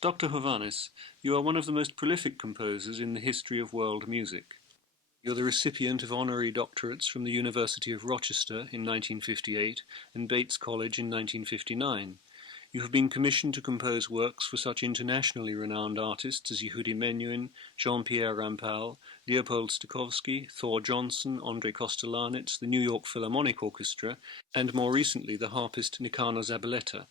Dr. Hovhaness, you are one of the most prolific composers in the history of world music. You're the recipient of honorary doctorates from the University of Rochester in 1958 and Bates College in 1959. You have been commissioned to compose works for such internationally renowned artists as Yehudi Menuhin, Jean-Pierre Rampal, Leopold Stokowski, Thor Johnson, Andrei Kostelanetz, the New York Philharmonic Orchestra, and more recently the harpist Nicanor Zabaleta.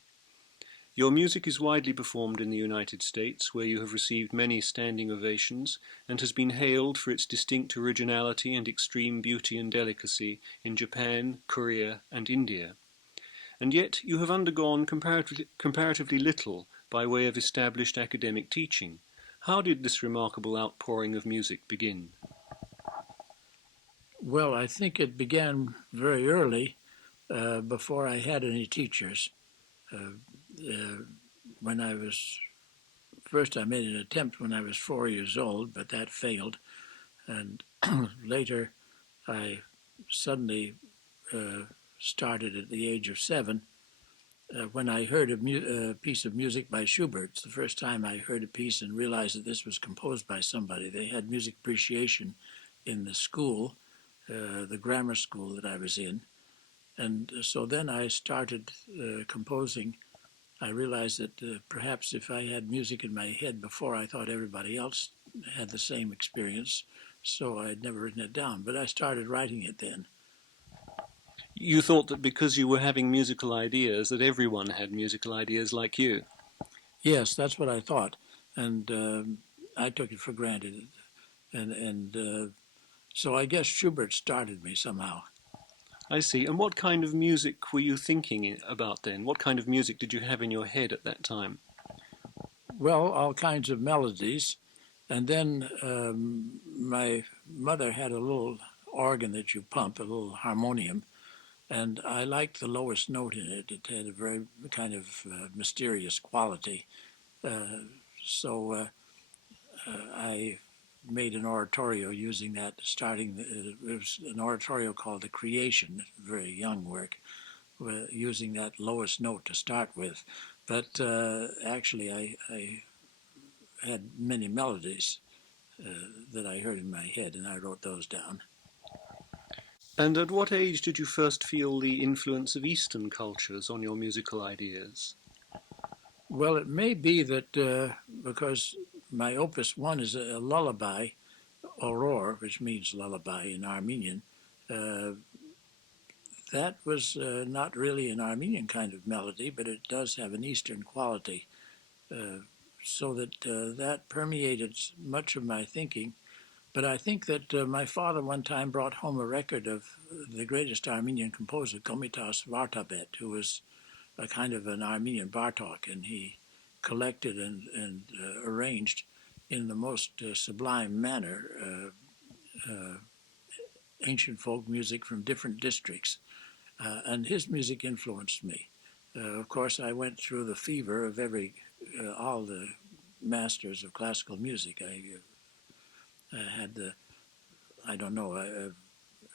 Your music is widely performed in the United States, where you have received many standing ovations, and has been hailed for its distinct originality and extreme beauty and delicacy in Japan, Korea, and India. And yet you have undergone comparatively little by way of established academic teaching. How did this remarkable outpouring of music begin? Well, I think it began very early, before I had any teachers. When I was first, I made an attempt when I was 4 years old, but that failed. And later, I suddenly started at the age of 7 when I heard a piece of music by Schubert. It's the first time I heard a piece and realized that this was composed by somebody. They had music appreciation in the school, the grammar school that I was in. And so then I started composing. I realized that perhaps if I had music in my head before, I thought everybody else had the same experience, so I'd never written it down. But I started writing it then. You thought that because you were having musical ideas, that everyone had musical ideas like you. Yes, that's what I thought, and I took it for granted. And so I guess Schubert started me somehow. I see. And what kind of music were you thinking about then? What kind of music did you have in your head at that time? Well, all kinds of melodies. And then my mother had a little organ that you pump, a little harmonium, and I liked the lowest note in it. It had a very kind of mysterious quality. Uh, so I made an oratorio using that, it was an oratorio called The Creation, very young work, using that lowest note to start with. But actually, I had many melodies that I heard in my head, and I wrote those down. And at what age did you first feel the influence of Eastern cultures on your musical ideas? Well, it may be that because my opus one is a lullaby, aurore, which means lullaby in Armenian, uh, that was not really an Armenian kind of melody, but it does have an Eastern quality. Uh, so that permeated much of my thinking. But I think that my father one time brought home a record of the greatest Armenian composer, Komitas Vartabet, who was a kind of an Armenian Bartok, and he collected and arranged in the most sublime manner ancient folk music from different districts. And his music influenced me. Of course, I went through the fever of all the masters of classical music. I had I don't know,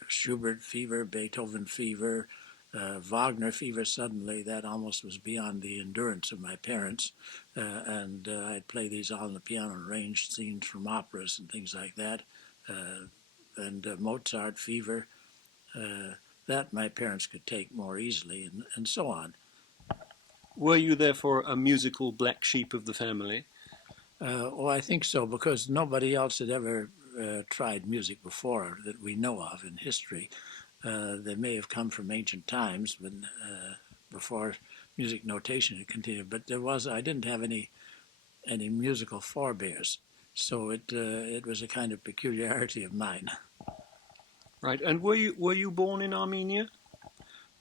Schubert fever, Beethoven fever, Wagner fever. Suddenly, that almost was beyond the endurance of my parents. And I'd play these all on the piano and arrange scenes from operas and things like that. And Mozart fever. That my parents could take more easily, and so on. Were you therefore a musical black sheep of the family? Oh, I think so, because nobody else had ever tried music before that we know of in history. They may have come from ancient times, but before music notation had continued. But I didn't have any musical forebears, so it was a kind of peculiarity of mine. Right. And were you born in Armenia?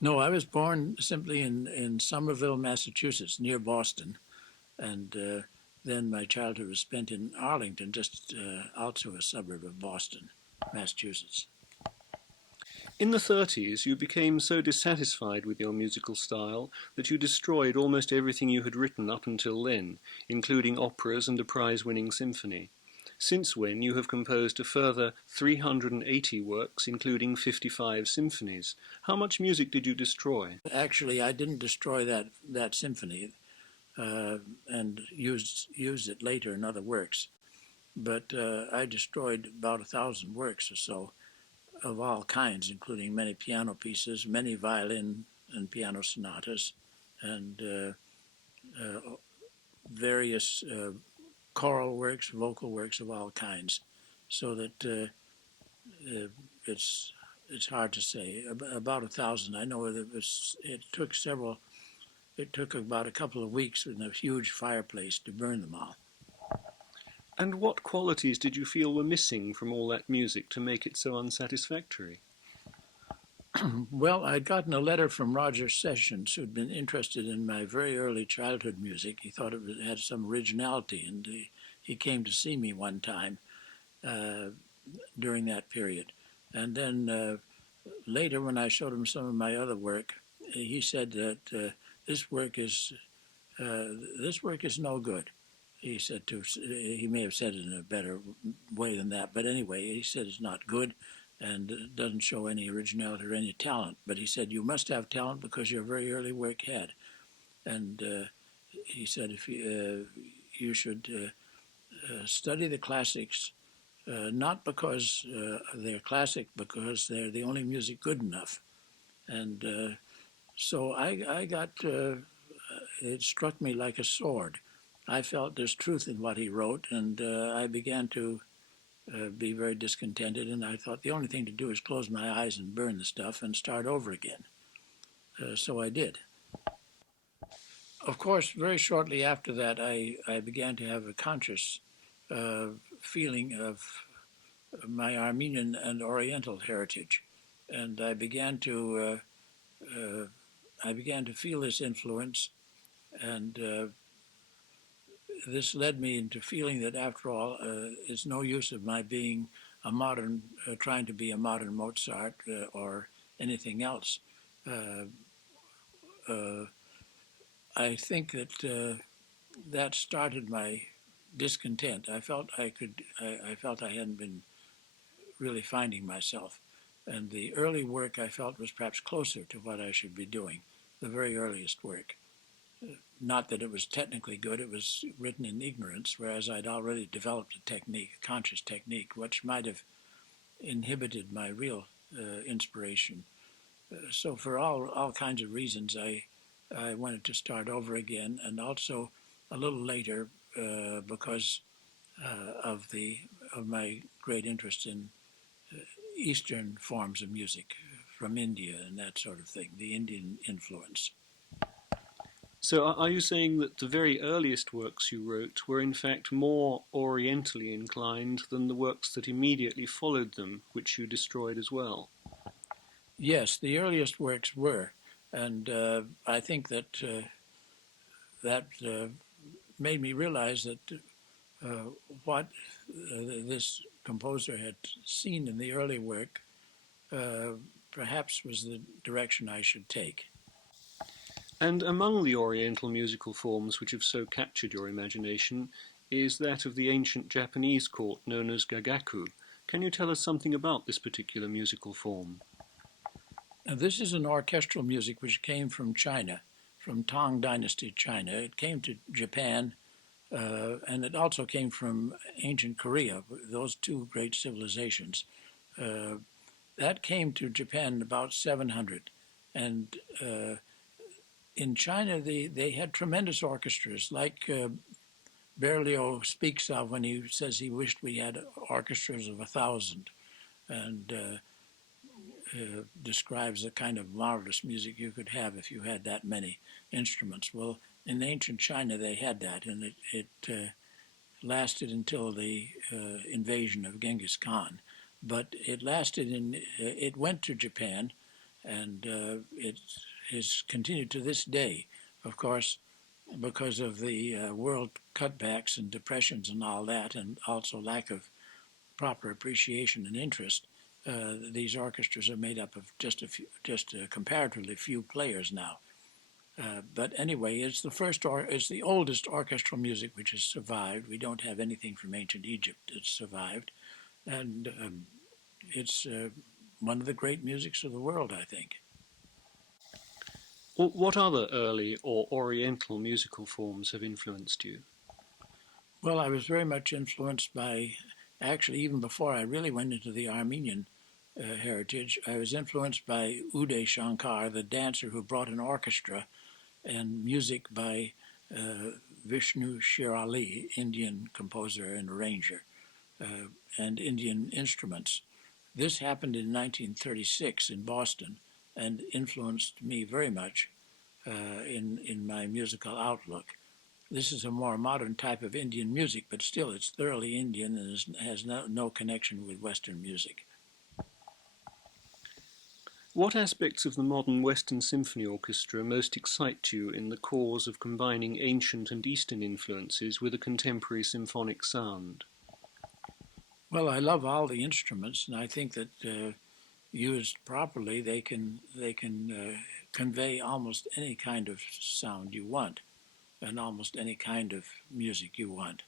No, I was born simply in Somerville, Massachusetts, near Boston, and then my childhood was spent in Arlington, just also a suburb of Boston, Massachusetts. In the 30s, you became so dissatisfied with your musical style that you destroyed almost everything you had written up until then, including operas and a prize-winning symphony. Since when you have composed a further 380 works, including 55 symphonies. How much music did you destroy? Actually, I didn't destroy that symphony. and used it later in other works. But I destroyed about 1,000 works or so of all kinds, including many piano pieces, many violin and piano sonatas, and various choral works, vocal works of all kinds. So that it's hard to say. About 1,000. I know that it took several. It took about a couple of weeks in a huge fireplace to burn them all. And what qualities did you feel were missing from all that music to make it so unsatisfactory? Well, I'd gotten a letter from Roger Sessions, who'd been interested in my very early childhood music. He thought it had some originality, and he came to see me one time during that period. And then later, when I showed him some of my other work, he said that this work is no good. He said he may have said it in a better way than that, but anyway, he said it's not good and it doesn't show any originality or any talent. But he said you must have talent because your very early work had. And he said if you should study the classics, not because they're classic, because they're the only music good enough. And so I got, it struck me like a sword. I felt there's truth in what he wrote, and I began to be very discontented, and I thought the only thing to do is close my eyes and burn the stuff and start over again. So I did. Of course, very shortly after that, I began to have a conscious feeling of my Armenian and Oriental heritage, and I began to feel this influence, and this led me into feeling that after all, it's no use of my being a modern, trying to be a modern Mozart or anything else. I think that that started my discontent. I felt I felt I hadn't been really finding myself, and the early work I felt was perhaps closer to what I should be doing, the very earliest work. Not that it was technically good, it was written in ignorance, whereas I'd already developed a technique, a conscious technique, which might have inhibited my real inspiration. So for all kinds of reasons, I wanted to start over again, and also a little later because of my great interest in Eastern forms of music from India and that sort of thing, the Indian influence. So, are you saying that the very earliest works you wrote were in fact more orientally inclined than the works that immediately followed them, which you destroyed as well? Yes, the earliest works were, and I think that that made me realize that what this composer had seen in the early work perhaps was the direction I should take. And among the Oriental musical forms which have so captured your imagination is that of the ancient Japanese court known as gagaku. Can you tell us something about this particular musical form? Now, this is an orchestral music which came from China, from Tang Dynasty China. It came to Japan, and it also came from ancient Korea, those two great civilizations. That came to Japan about 700. And in China, they had tremendous orchestras, like Berlioz speaks of when he says he wished we had orchestras of 1,000, and describes the kind of marvelous music you could have if you had that many instruments. Well, in ancient China, they had that, and it lasted until the invasion of Genghis Khan. But it went to Japan, and it is continued to this day. Of course, because of the world cutbacks and depressions and all that, and also lack of proper appreciation and interest, these orchestras are made up of just comparatively few players now. But anyway, it's the oldest orchestral music which has survived. We don't have anything from ancient Egypt that's survived, and it's one of the great musics of the world, I think. What other early or Oriental musical forms have influenced you? Well, I was very much influenced by, actually, even before I really went into the Armenian heritage, I was influenced by Uday Shankar, the dancer who brought an orchestra, and music by Vishnu Shirali, Indian composer and arranger, and Indian instruments. This happened in 1936 in Boston and influenced me very much in my musical outlook. This is a more modern type of Indian music, but still it's thoroughly Indian and has no connection with Western music. What aspects of the modern Western Symphony Orchestra most excite you in the cause of combining ancient and Eastern influences with a contemporary symphonic sound? Well, I love all the instruments, and I think that used properly, they can convey almost any kind of sound you want, and almost any kind of music you want.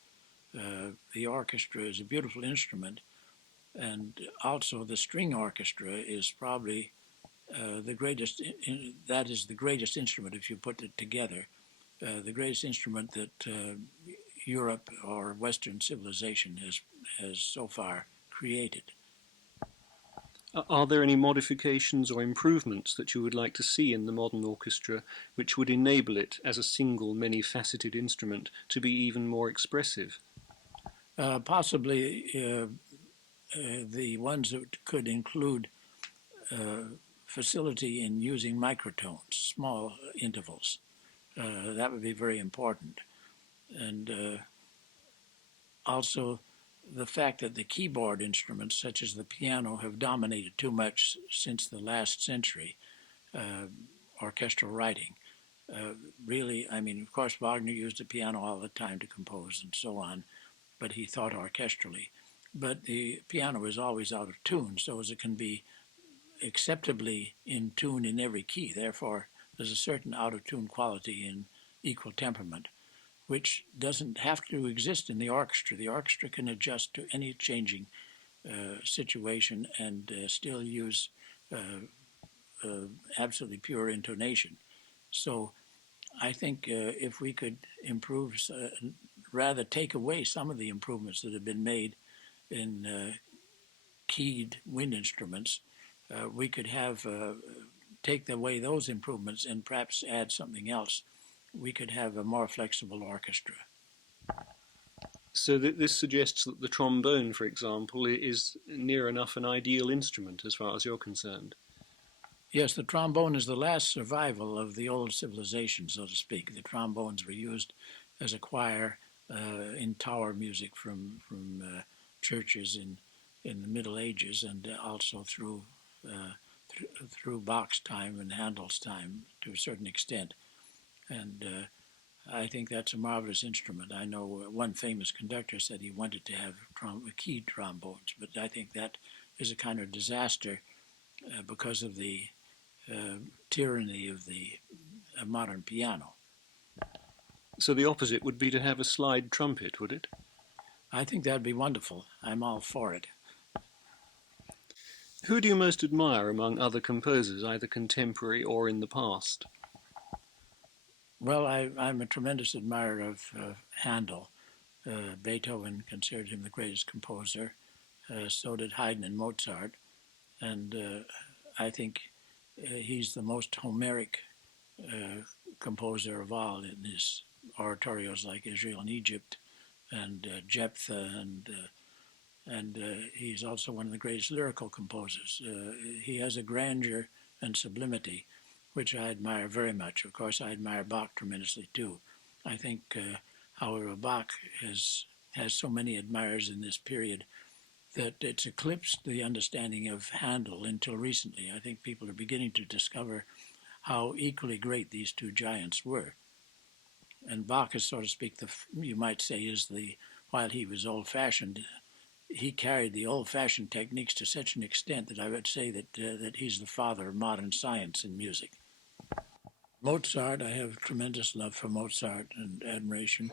The orchestra is a beautiful instrument, and also the string orchestra is probably the greatest. That is the greatest instrument if you put it together. The greatest instrument that Europe or Western civilization has so far created. Are there any modifications or improvements that you would like to see in the modern orchestra which would enable it, as a single, many-faceted instrument, to be even more expressive? Possibly the ones that could include facility in using microtones, small intervals. That would be very important. And also the fact that the keyboard instruments, such as the piano, have dominated too much since the last century, orchestral writing. Really, I mean, of course, Wagner used the piano all the time to compose and so on, but he thought orchestrally. But the piano is always out of tune, so as it can be acceptably in tune in every key. Therefore, there's a certain out of tune quality in equal temperament, which doesn't have to exist in the orchestra. The orchestra can adjust to any changing situation and still use absolutely pure intonation. So I think if we could improve, rather take away some of the improvements that have been made in keyed wind instruments, we could have take away those improvements and perhaps add something else. We could have a more flexible orchestra. So this suggests that the trombone, for example, is near enough an ideal instrument as far as you're concerned. Yes, the trombone is the last survival of the old civilization, so to speak. The trombones were used as a choir in tower music from churches in the Middle Ages, and also through Bach's time and Handel's time to a certain extent. And I think that's a marvelous instrument. I know one famous conductor said he wanted to have keyed trombones, but I think that is a kind of disaster because of the tyranny of the modern piano. So the opposite would be to have a slide trumpet, would it? I think that'd be wonderful. I'm all for it. Who do you most admire among other composers, either contemporary or in the past? Well, I'm a tremendous admirer of Handel. Beethoven considered him the greatest composer. So did Haydn and Mozart. And I think he's the most Homeric composer of all in his oratorios like Israel and Egypt and Jephthah, and he's also one of the greatest lyrical composers. He has a grandeur and sublimity, which I admire very much. Of course, I admire Bach tremendously too. I think, however, Bach has so many admirers in this period that it's eclipsed the understanding of Handel until recently. I think people are beginning to discover how equally great these two giants were. And Bach is, so to speak, you might say, while he was old-fashioned, he carried the old-fashioned techniques to such an extent that I would say that he's the father of modern science in music. Mozart, I have tremendous love for Mozart and admiration.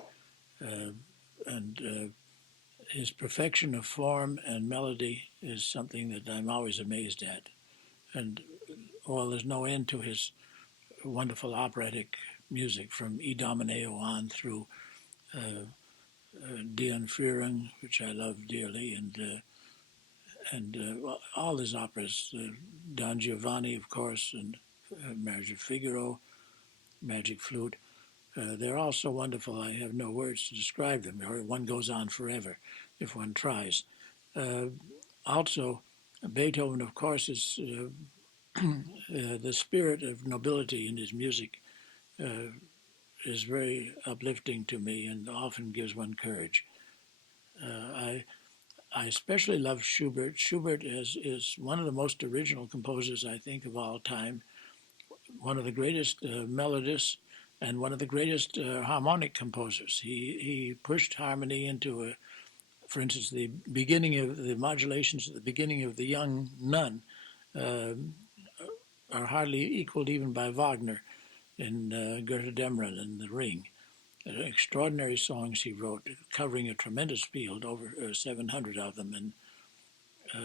And his perfection of form and melody is something that I'm always amazed at. And while there's no end to his wonderful operatic music from Idomeneo on through Dion Fearing, which I love dearly, and all his operas, Don Giovanni, of course, and Marriage of Figaro, Magic Flute. They're all so wonderful, I have no words to describe them, or one goes on forever if one tries. Also, Beethoven, of course, is the spirit of nobility in his music is very uplifting to me and often gives one courage. I especially love Schubert. Schubert is one of the most original composers, I think, of all time, one of the greatest melodists and one of the greatest harmonic composers. He pushed harmony into, for instance, the beginning of the modulations at the beginning of The Young Nun are hardly equaled even by Wagner in Götterdämmerung and The Ring. Extraordinary songs he wrote, covering a tremendous field, over 700 of them. And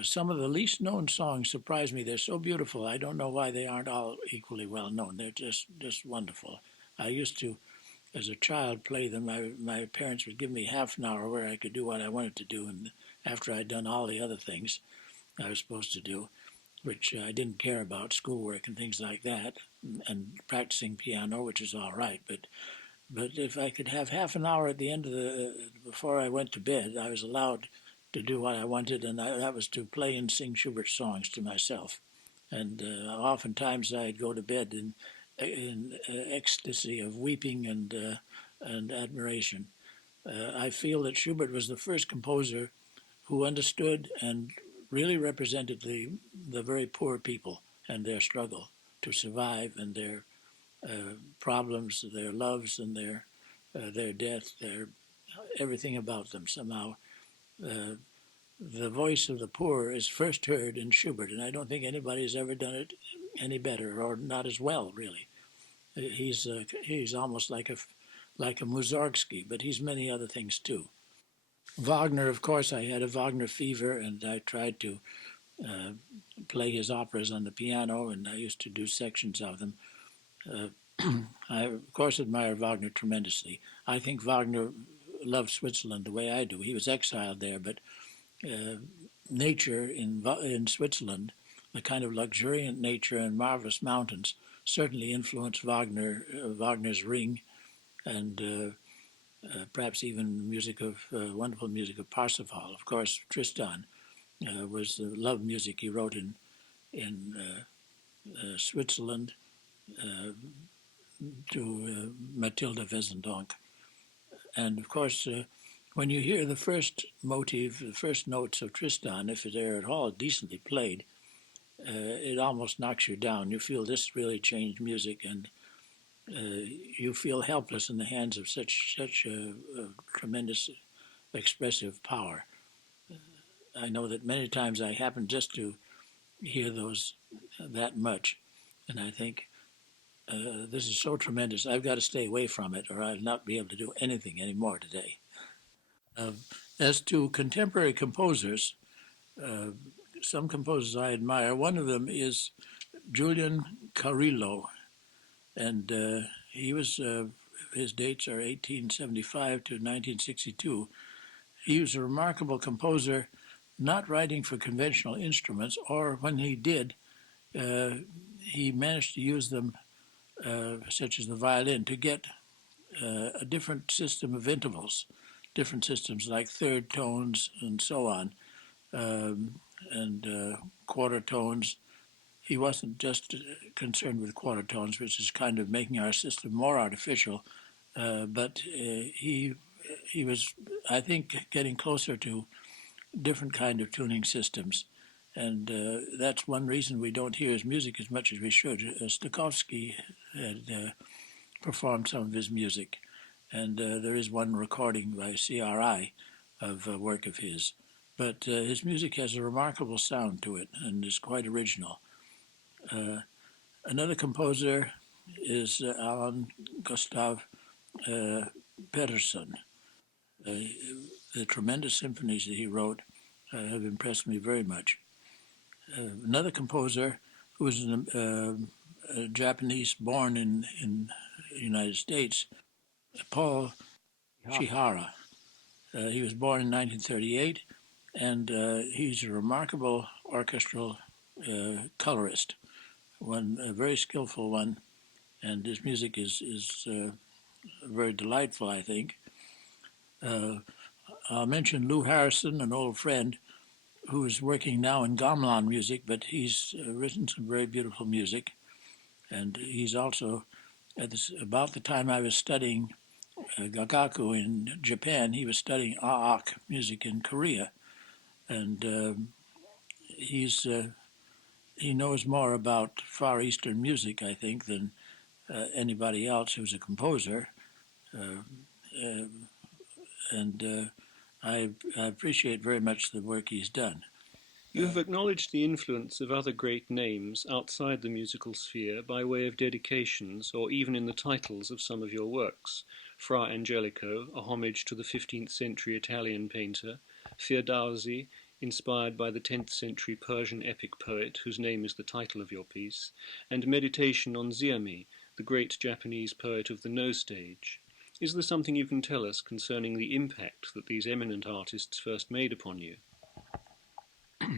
some of the least known songs surprise me. They're so beautiful. I don't know why they aren't all equally well known. They're just wonderful. I used to, as a child, play them. My parents would give me half an hour where I could do what I wanted to do. And after I'd done all the other things I was supposed to do, which I didn't care about, schoolwork and things like that, and practicing piano, which is all right, but if I could have half an hour at the end of before I went to bed, I was allowed to do what I wanted, and that was to play and sing Schubert songs to myself. And oftentimes I'd go to bed in ecstasy of weeping and admiration. I feel that Schubert was the first composer who understood and really represented the very poor people and their struggle to survive and their problems, their loves, and their death, their everything about them. Somehow, the voice of the poor is first heard in Schubert, and I don't think anybody has ever done it any better or not as well, really. He's almost like a Mussorgsky, but he's many other things too. Wagner, of course, I had a Wagner fever, and I tried to play his operas on the piano, and I used to do sections of them. I, of course, admire Wagner tremendously. I think Wagner loved Switzerland the way I do. He was exiled there, but nature in Switzerland, the kind of luxuriant nature and marvelous mountains, certainly influenced Wagner's Ring, and perhaps even wonderful music of Parsifal. Of course, Tristan was the love music he wrote in Switzerland to Mathilde Wesendonck. And of course, when you hear the first motive, the first notes of Tristan, if they're at all decently played, it almost knocks you down. You feel this really changed music, and you feel helpless in the hands of such a tremendous expressive power. I know that many times I happen just to hear those that much, and I think, this is so tremendous. I've got to stay away from it, or I'll not be able to do anything anymore today. As to contemporary composers, some composers I admire. One of them is Julian Carrillo, and he was his dates are 1875 to 1962. He was a remarkable composer, not writing for conventional instruments, or when he did, he managed to use them, such as the violin, to get a different system of intervals, different systems like third tones and so on, and quarter tones. He wasn't just concerned with quarter tones, which is kind of making our system more artificial, but he was, I think, getting closer to different kind of tuning systems. And that's one reason we don't hear his music as much as we should. Stokowski had performed some of his music, and there is one recording by CRI of work of his. But his music has a remarkable sound to it and is quite original. Another composer is Alan Gustav Pedersen. The tremendous symphonies that he wrote have impressed me very much. Another composer who was Japanese born in the United States, Paul Chihara. He was born in 1938, and he's a remarkable orchestral colorist, a very skillful one, and his music is very delightful, I think. I'll mention Lou Harrison, an old friend who is working now in gamelan music, but he's written some very beautiful music. And he's also, about the time I was studying gagaku in Japan, he was studying aak music in Korea. And he knows more about Far Eastern music, I think, than anybody else who's a composer. And I appreciate very much the work he's done. You have acknowledged the influence of other great names outside the musical sphere by way of dedications or even in the titles of some of your works. Fra Angelico, a homage to the 15th century Italian painter, Firdausi, inspired by the 10th century Persian epic poet whose name is the title of your piece, and Meditation on Ziami, the great Japanese poet of the No stage. Is there something you can tell us concerning the impact that these eminent artists first made upon you?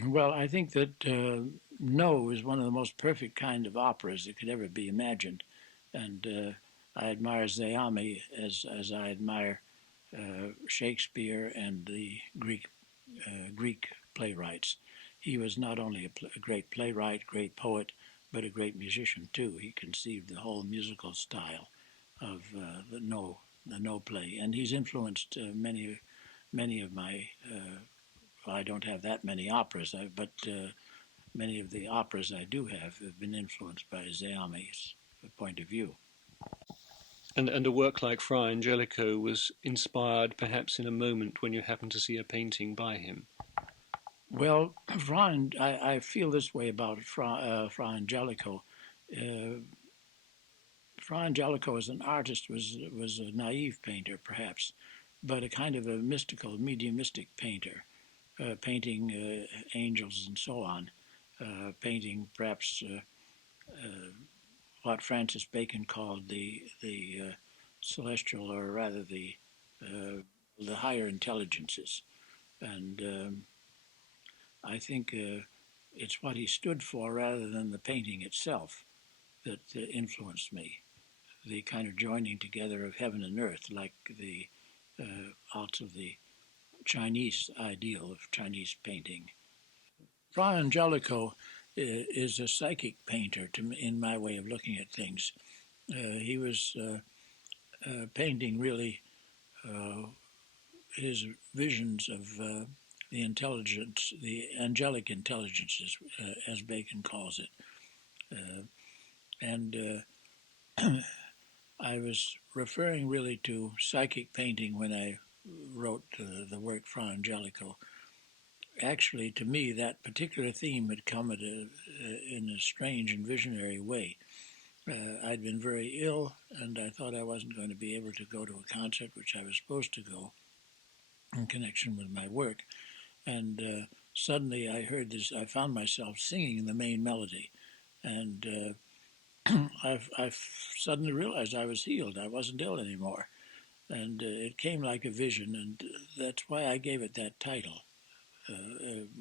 Well, I think that No is one of the most perfect kind of operas that could ever be imagined. And I admire Zeami as I admire Shakespeare and the Greek playwrights. He was not only a great playwright, great poet, but a great musician too. He conceived the whole musical style of the No play, and he's influenced many of my. I don't have that many operas, but many of the operas I do have been influenced by Zeami's point of view. And a work like Fra Angelico was inspired perhaps in a moment when you happened to see a painting by him. Well, I feel this way about Fra Angelico. Fra Angelico as an artist was a naive painter, perhaps, but a kind of a mystical, mediumistic painter. Painting angels and so on, painting perhaps what Francis Bacon called the celestial, or rather the higher intelligences, and I think it's what he stood for rather than the painting itself that influenced me. The kind of joining together of heaven and earth, like the also the Chinese ideal of Chinese painting. Fra Angelico is a psychic painter in my way of looking at things. He was painting really his visions of the intelligence, the angelic intelligences, as Bacon calls it. And I was referring really to psychic painting when I wrote the work Fra Angelico. Actually, to me, that particular theme had come in a strange and visionary way. I'd been very ill, and I thought I wasn't going to be able to go to a concert, which I was supposed to go in connection with my work. And suddenly I heard this, I found myself singing the main melody. And I suddenly realized I was healed. I wasn't ill anymore. And it came like a vision, and that's why I gave it that title,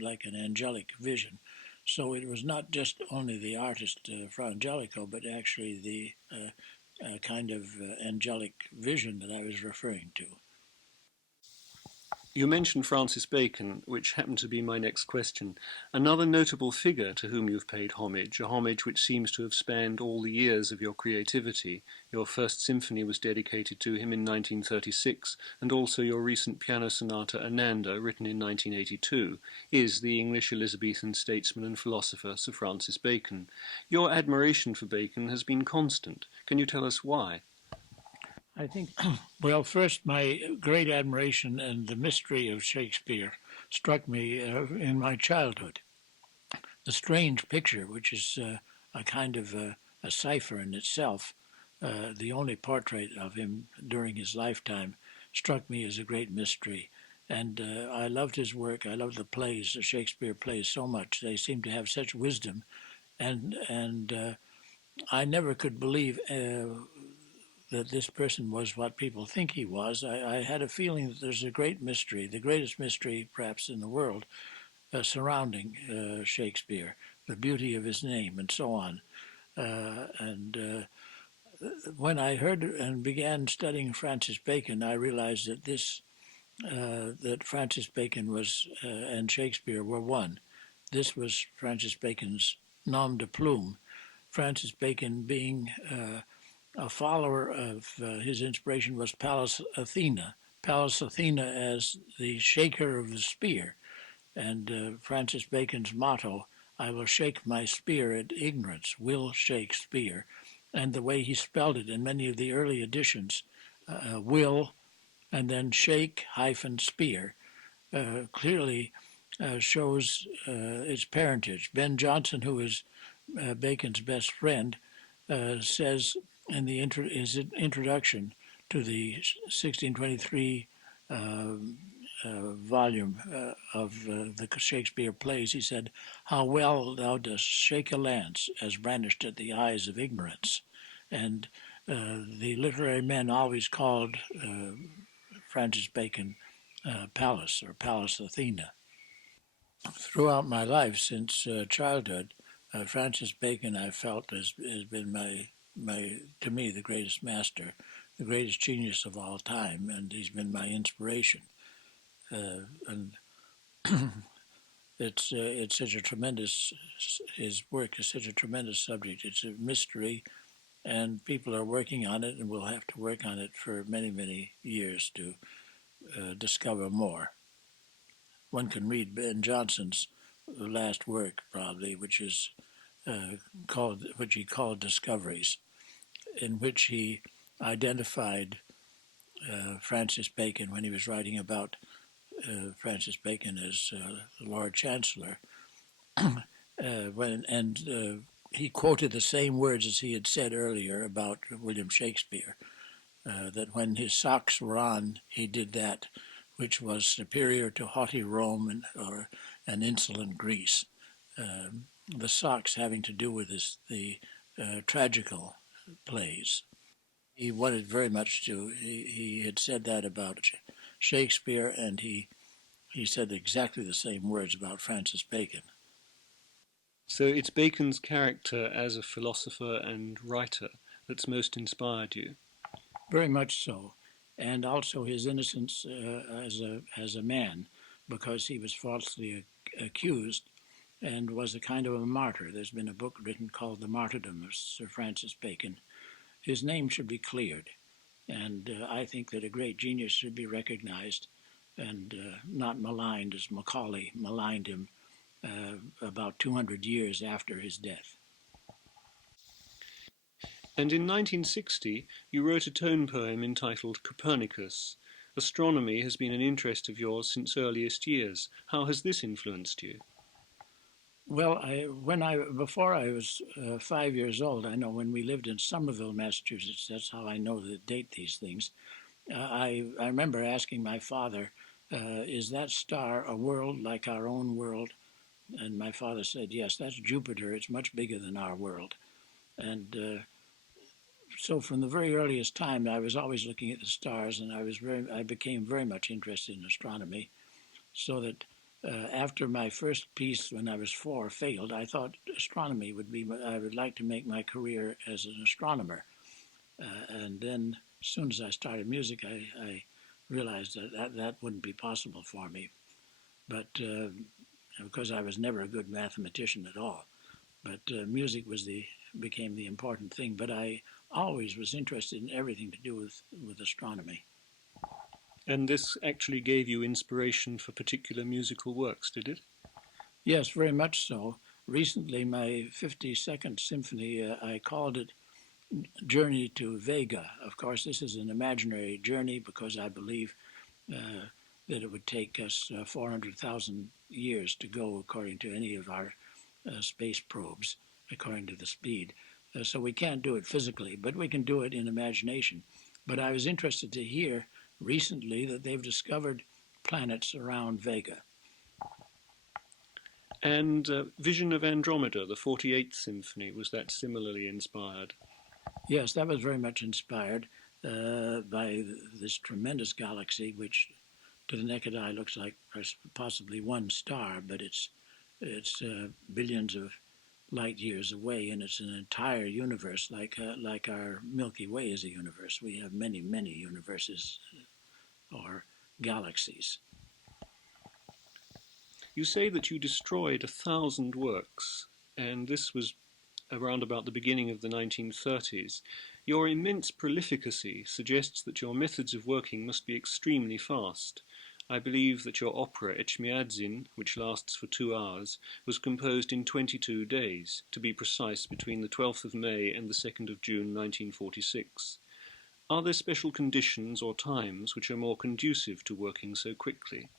like an angelic vision. So it was not just only the artist, Fra Angelico, but actually the kind of angelic vision that I was referring to. You mentioned Francis Bacon, which happened to be my next question. Another notable figure to whom you've paid homage, a homage which seems to have spanned all the years of your creativity. Your first symphony was dedicated to him in 1936, and also your recent piano sonata Ananda, written in 1982, is the English Elizabethan statesman and philosopher Sir Francis Bacon. Your admiration for Bacon has been constant. Can you tell us why? I think, well, first, my great admiration and the mystery of Shakespeare struck me in my childhood. The strange picture, which is a kind of a cipher in itself, the only portrait of him during his lifetime, struck me as a great mystery. And I loved his work. I loved the plays, the Shakespeare plays, so much. They seem to have such wisdom, and I never could believe that this person was what people think he was. I had a feeling that there's a great mystery, the greatest mystery perhaps in the world, surrounding Shakespeare, the beauty of his name, and so on. And when I heard and began studying Francis Bacon, I realized that that Francis Bacon was and Shakespeare were one. This was Francis Bacon's nom de plume. Francis Bacon, being a follower of his inspiration, was Pallas Athena. Pallas Athena as the shaker of the spear, and Francis Bacon's motto, "I will shake my spear at ignorance, will Shakespeare," and the way he spelled it in many of the early editions, will and then shake hyphen spear, clearly shows its parentage. Ben Jonson, who is Bacon's best friend, says in his introduction to the 1623 volume of the Shakespeare plays, he said, "How well thou dost shake a lance as brandished at the eyes of ignorance." And the literary men always called Francis Bacon Pallas or Pallas Athena. Throughout my life since childhood, Francis Bacon, I felt, has been to me, the greatest master, the greatest genius of all time, and he's been my inspiration. And it's such a tremendous, his work is such a tremendous subject. It's a mystery, and people are working on it, and will have to work on it for many, many years to discover more. One can read Ben Jonson's last work, probably, which is which he called Discoveries, in which he identified Francis Bacon when he was writing about Francis Bacon as Lord Chancellor. He quoted the same words as he had said earlier about William Shakespeare, that when his socks were on, he did that which was superior to haughty Rome or an insolent Greece. The socks having to do with the tragical plays. He wanted very much to, he had said that about Shakespeare, and he said exactly the same words about Francis Bacon. So it's Bacon's character as a philosopher and writer that's most inspired you? Very much so, and also his innocence as a man, because he was falsely accused and was a kind of a martyr. There's been a book written called The Martyrdom of Sir Francis Bacon. His name should be cleared, and I think that a great genius should be recognized and not maligned as Macaulay maligned him about 200 years after his death. And in 1960, you wrote a tone poem entitled Copernicus. Astronomy has been an interest of yours since earliest years. How has this influenced you? Well, before I was 5 years old, I know when we lived in Somerville, Massachusetts, that's how I know to date these things. I remember asking my father, "Is that star a world like our own world?" And my father said, "Yes, that's Jupiter. It's much bigger than our world." And so from the very earliest time, I was always looking at the stars, and I became very much interested in astronomy, so that after my first piece when I was 4 failed, I thought astronomy I would like to make my career as an astronomer. And then as soon as I started music, I realized that wouldn't be possible for me. But because I was never a good mathematician at all. But music became the important thing. But I always was interested in everything to do with astronomy. And this actually gave you inspiration for particular musical works, did it? Yes, very much so. Recently, my 52nd symphony, I called it Journey to Vega. Of course, this is an imaginary journey because I believe that it would take us 400,000 years to go according to any of our space probes, according to the speed. So we can't do it physically, but we can do it in imagination. But I was interested to hear recently that they've discovered planets around Vega. And Vision of Andromeda, the 48th Symphony, was that similarly inspired? Yes, that was very much inspired by this tremendous galaxy, which to the naked eye looks like possibly one star, but it's billions of light years away, and it's an entire universe, like our Milky Way is a universe. We have many, many universes or galaxies. You say that you destroyed 1,000 works, and this was around about the beginning of the 1930s. Your immense prolificacy suggests that your methods of working must be extremely fast. I believe that your opera Echmiadzin, which lasts for 2 hours, was composed in 22 days, to be precise between the 12th of May and the 2nd of June 1946. Are there special conditions or times which are more conducive to working so quickly?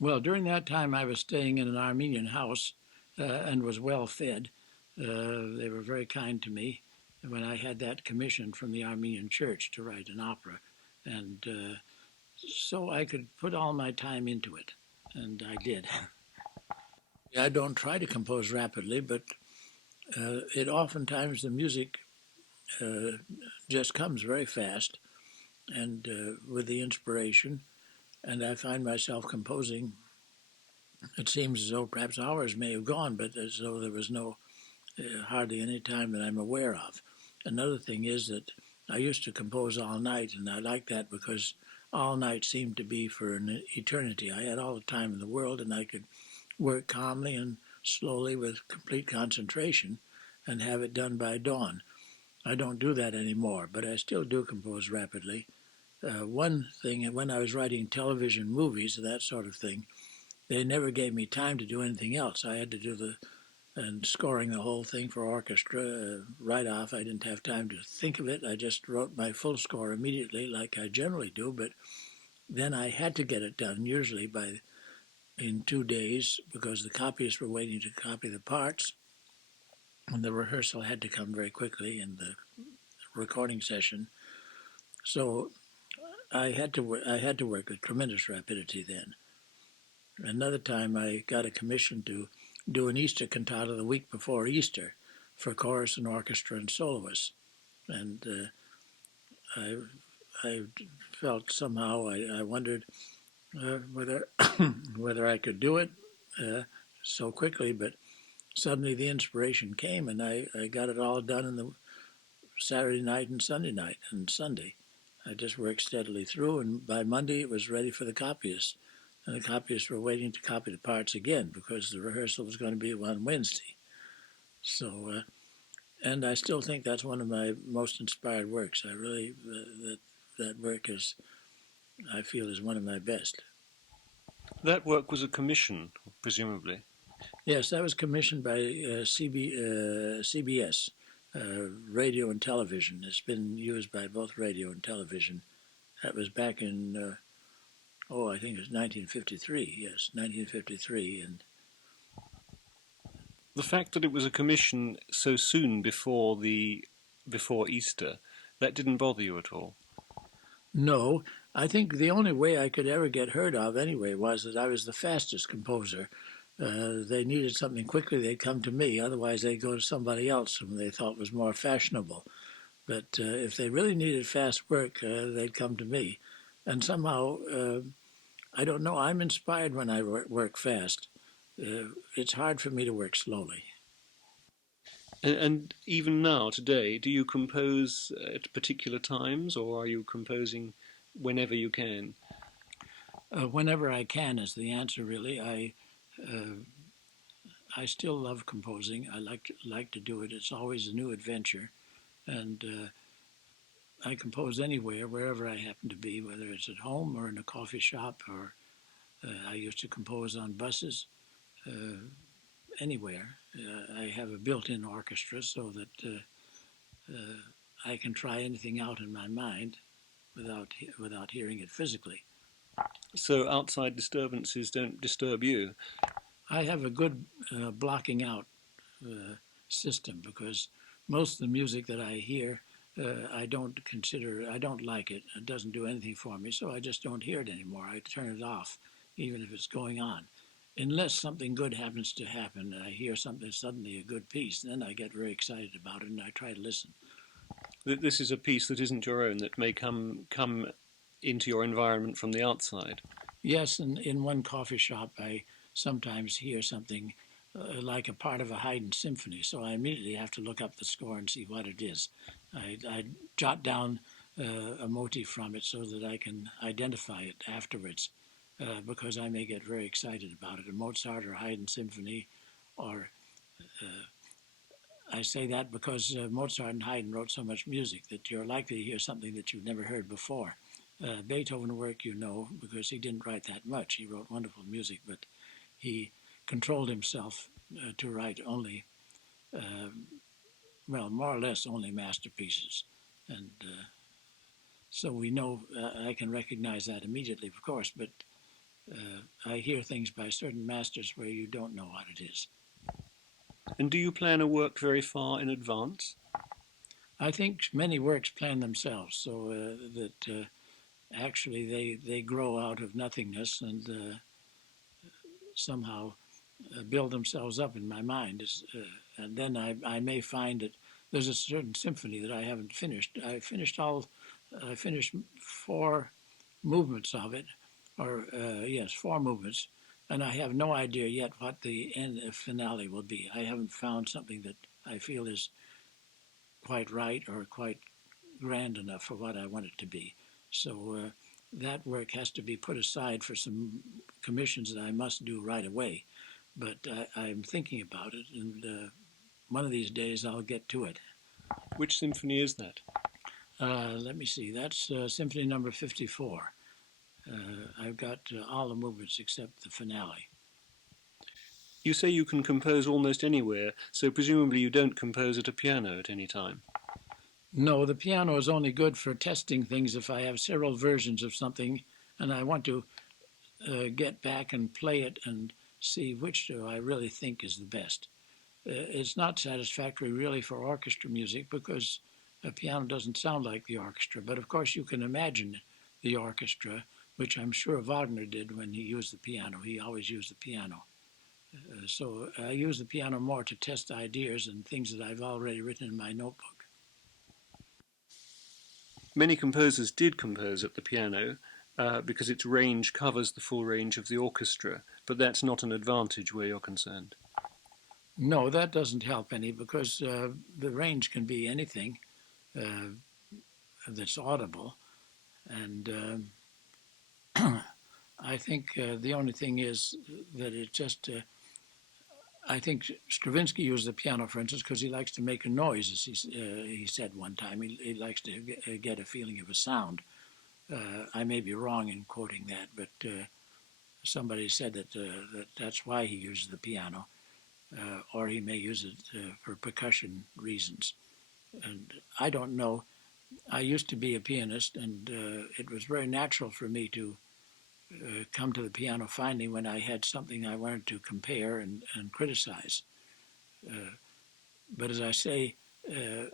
Well, during that time, I was staying in an Armenian house and was well fed. They were very kind to me when I had that commission from the Armenian church to write an opera. And so I could put all my time into it, and I did. I don't try to compose rapidly, but it oftentimes the music just comes very fast and with the inspiration, and I find myself composing. It seems as though perhaps hours may have gone, but as though there was no hardly any time that I'm aware of. Another thing is that I used to compose all night, and I like that because all night seemed to be for an eternity. I had all the time in the world, and I could work calmly and slowly with complete concentration and have it done by dawn. I don't do that anymore, but I still do compose rapidly. One thing, when I was writing television movies, that sort of thing, they never gave me time to do anything else. I had to do and scoring the whole thing for orchestra right off. I didn't have time to think of it. I just wrote my full score immediately, like I generally do, but then I had to get it done, usually in 2 days, because the copyists were waiting to copy the parts, and the rehearsal had to come very quickly in the recording session. So I had to work with tremendous rapidity then. Another time I got a commission to do an Easter cantata the week before Easter for chorus and orchestra and soloists. And I felt somehow, I wondered whether whether I could do it so quickly, but suddenly the inspiration came, and I got it all done in the Saturday night and Sunday. I just worked steadily through, and by Monday it was ready for the copyists. And the copyists were waiting to copy the parts again because the rehearsal was going to be on Wednesday. So, and I still think that's one of my most inspired works. I really, that work is, I feel, is one of my best. That work was a commission, presumably. Yes, that was commissioned by CBS, radio and television. It's been used by both radio and television. That was back in, I think it was 1953. Yes, 1953. And the fact that it was a commission so soon before Easter, that didn't bother you at all? No, I think the only way I could ever get heard of anyway was that I was the fastest composer. They needed something quickly, they'd come to me. Otherwise, they'd go to somebody else whom they thought was more fashionable. But if they really needed fast work, they'd come to me. And somehow, I don't know, I'm inspired when I work fast. It's hard for me to work slowly. And even now, today, do you compose at particular times, or are you composing whenever you can? Whenever I can is the answer, really. I still love composing. I like to do it. It's always a new adventure, and I compose anywhere, wherever I happen to be, whether it's at home or in a coffee shop, or I used to compose on buses. Anywhere. I have a built-in orchestra so that I can try anything out in my mind without hearing it physically. So outside disturbances don't disturb you? I have a good blocking out system because most of the music that I hear, I don't like it. It doesn't do anything for me, so I just don't hear it anymore. I turn it off, even if it's going on. unless something good happens to happen, and I hear something suddenly a good piece, then I get very excited about it and I try to listen. This is a piece that isn't your own, that may come into your environment from the outside. Yes, and in one coffee shop, I sometimes hear something like a part of a Haydn symphony, so I immediately have to look up the score and see what it is. I jot down a motif from it so that I can identify it afterwards, because I may get very excited about it. A Mozart or Haydn symphony, or I say that because Mozart and Haydn wrote so much music that you're likely to hear something that you've never heard before. Beethoven work, you know, because he didn't write that much. He wrote wonderful music, but he controlled himself to write only, well, more or less only masterpieces. And so we know, I can recognize that immediately, of course, but I hear things by certain masters where you don't know what it is. And do you plan a work very far in advance? I think many works plan themselves, so that actually they grow out of nothingness and somehow build themselves up in my mind. And then I may find that there's a certain symphony that I haven't finished. I finished four movements of it, or yes, four movements, and I have no idea yet what the end finale will be. I haven't found something that I feel is quite right or quite grand enough for what I want it to be. So that work has to be put aside for some commissions that I must do right away. But I'm thinking about it, and one of these days I'll get to it. Which symphony is that? Let me see. That's Symphony Number 54. I've got all the movements except the finale. You say you can compose almost anywhere, so presumably you don't compose at a piano at any time. No, the piano is only good for testing things if I have several versions of something and I want to get back and play it and see which do I really think is the best. It's not satisfactory really for orchestra music because a piano doesn't sound like the orchestra. But of course, you can imagine the orchestra, which I'm sure Wagner did when he used the piano. He always used the piano. So I use the piano more to test ideas and things that I've already written in my notebook. Many composers did compose at the piano because its range covers the full range of the orchestra, but that's not an advantage where you're concerned. No, that doesn't help any because the range can be anything that's audible. And I think the only thing is that it just, I think Stravinsky used the piano, for instance, because he likes to make a noise, as he said one time. He likes to get a feeling of a sound. I may be wrong in quoting that, but somebody said that that's why he uses the piano, or he may use it for percussion reasons. And I don't know. I used to be a pianist, and it was very natural for me to come to the piano finally when I had something I wanted to compare and criticize. But as I say,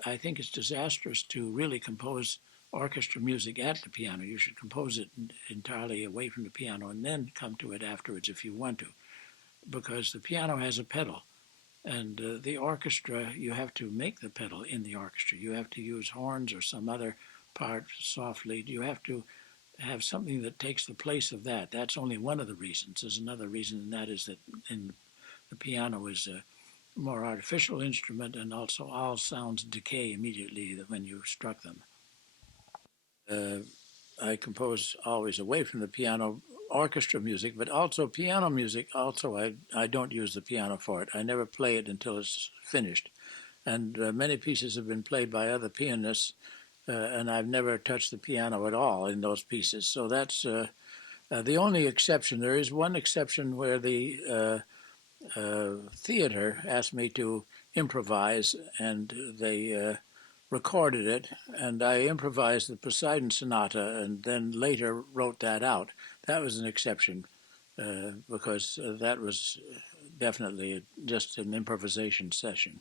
I think it's disastrous to really compose orchestra music at the piano. You should compose it entirely away from the piano and then come to it afterwards if you want to, because the piano has a pedal. And the orchestra, you have to make the pedal in the orchestra. You have to use horns or some other part softly. You have to have something that takes the place of that. That's only one of the reasons. There's another reason, and that is that the piano is a more artificial instrument, and also all sounds decay immediately when you struck them. I compose always away from the piano orchestra music, but also piano music. Also, I don't use the piano for it. I never play it until it's finished. And many pieces have been played by other pianists, and I've never touched the piano at all in those pieces. So that's the only exception. There is one exception where the theater asked me to improvise, and they recorded it, and I improvised the Poseidon Sonata, and then later wrote that out. That was an exception because that was definitely just an improvisation session.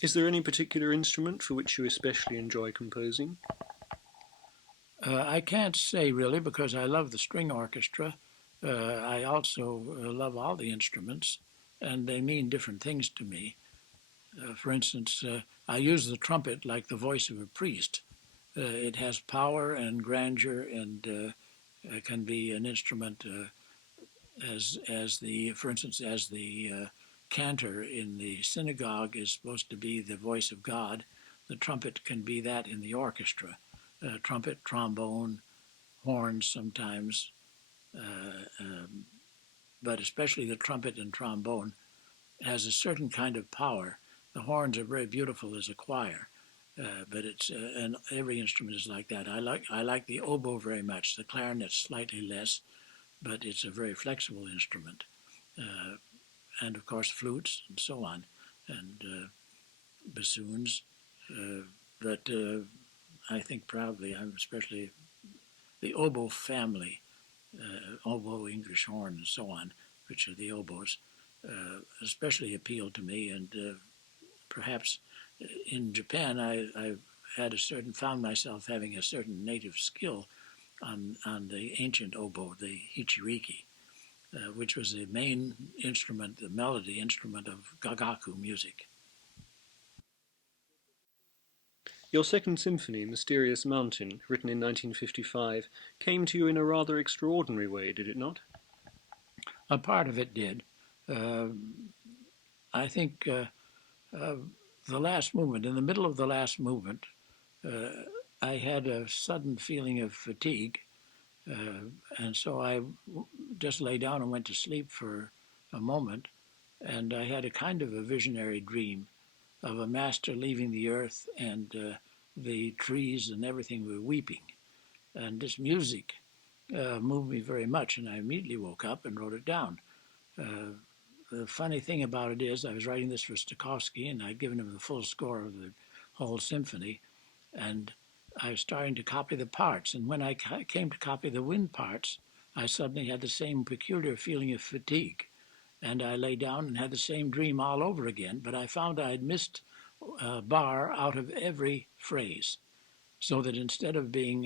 Is there any particular instrument for which you especially enjoy composing? I can't say really because I love the string orchestra, I also love all the instruments, and they mean different things to me. For instance, I use the trumpet like the voice of a priest. It has power and grandeur, and can be an instrument as the, for instance, as the cantor in the synagogue is supposed to be the voice of God. The trumpet can be that in the orchestra. Trumpet, trombone, horns sometimes, but especially the trumpet and trombone has a certain kind of power. The horns are very beautiful as a choir, but it's and every instrument is like that. I like the oboe very much. The clarinet slightly less, but it's a very flexible instrument. Uh, and of course flutes and so on, and bassoons. But I think probably I'm especially the oboe family, oboe, English horn, and so on, which are the oboes, especially appeal to me. And perhaps in Japan, I had found myself having a certain native skill on the ancient oboe, the hichiriki, which was the main instrument, the melody instrument of gagaku music. Your second symphony, Mysterious Mountain, written in 1955, came to you in a rather extraordinary way, did it not? A part of it did. Uh, I think uh, the last movement, in the middle of the last movement, uh, I had a sudden feeling of fatigue, and so I just lay down and went to sleep for a moment, and I had a kind of a visionary dream of a master leaving the earth, and the trees and everything were weeping. And this music moved me very much, and I immediately woke up and wrote it down. Uh, the funny thing about it is, I was writing this for Stokowski, and I'd given him the full score of the whole symphony, and I was starting to copy the parts. And when I came to copy the wind parts, I suddenly had the same peculiar feeling of fatigue. And I lay down and had the same dream all over again, but I found I'd missed a bar out of every phrase. So that instead of being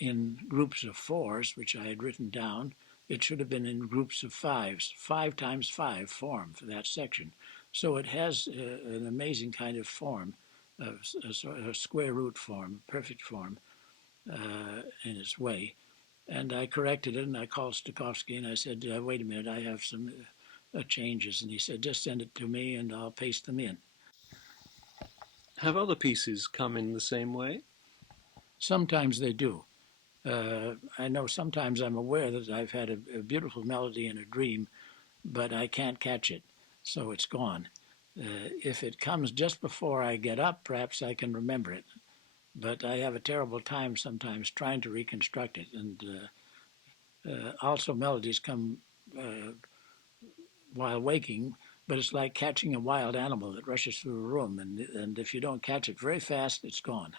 in groups of fours, which I had written down, it should have been in groups of fives, 5 times 5 form for that section. So it has an amazing kind of form, a square root form, perfect form in its way. And I corrected it, and I called Stokowski, and I said, wait a minute, I have some changes. And he said, just send it to me, and I'll paste them in. Have other pieces come in the same way? Sometimes they do. I know sometimes I'm aware that I've had a beautiful melody in a dream, but I can't catch it, so it's gone. If it comes just before I get up, perhaps I can remember it. But I have a terrible time sometimes trying to reconstruct it. And also, melodies come while waking, but it's like catching a wild animal that rushes through a room. And if you don't catch it very fast, it's gone.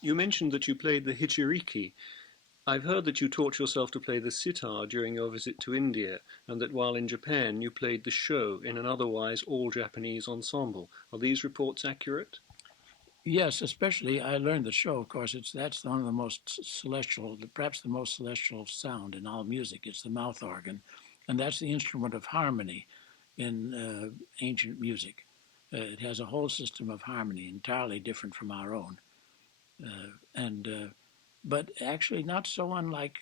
You mentioned that you played the hichiriki. I've heard that you taught yourself to play the sitar during your visit to India, and that while in Japan you played the sho in an otherwise all-Japanese ensemble. Are these reports accurate? Yes, especially I learned the show. Of course, that's one of the most celestial, perhaps the most celestial sound in all music. It's the mouth organ, and that's the instrument of harmony in ancient music. It has a whole system of harmony entirely different from our own, and but actually not so unlike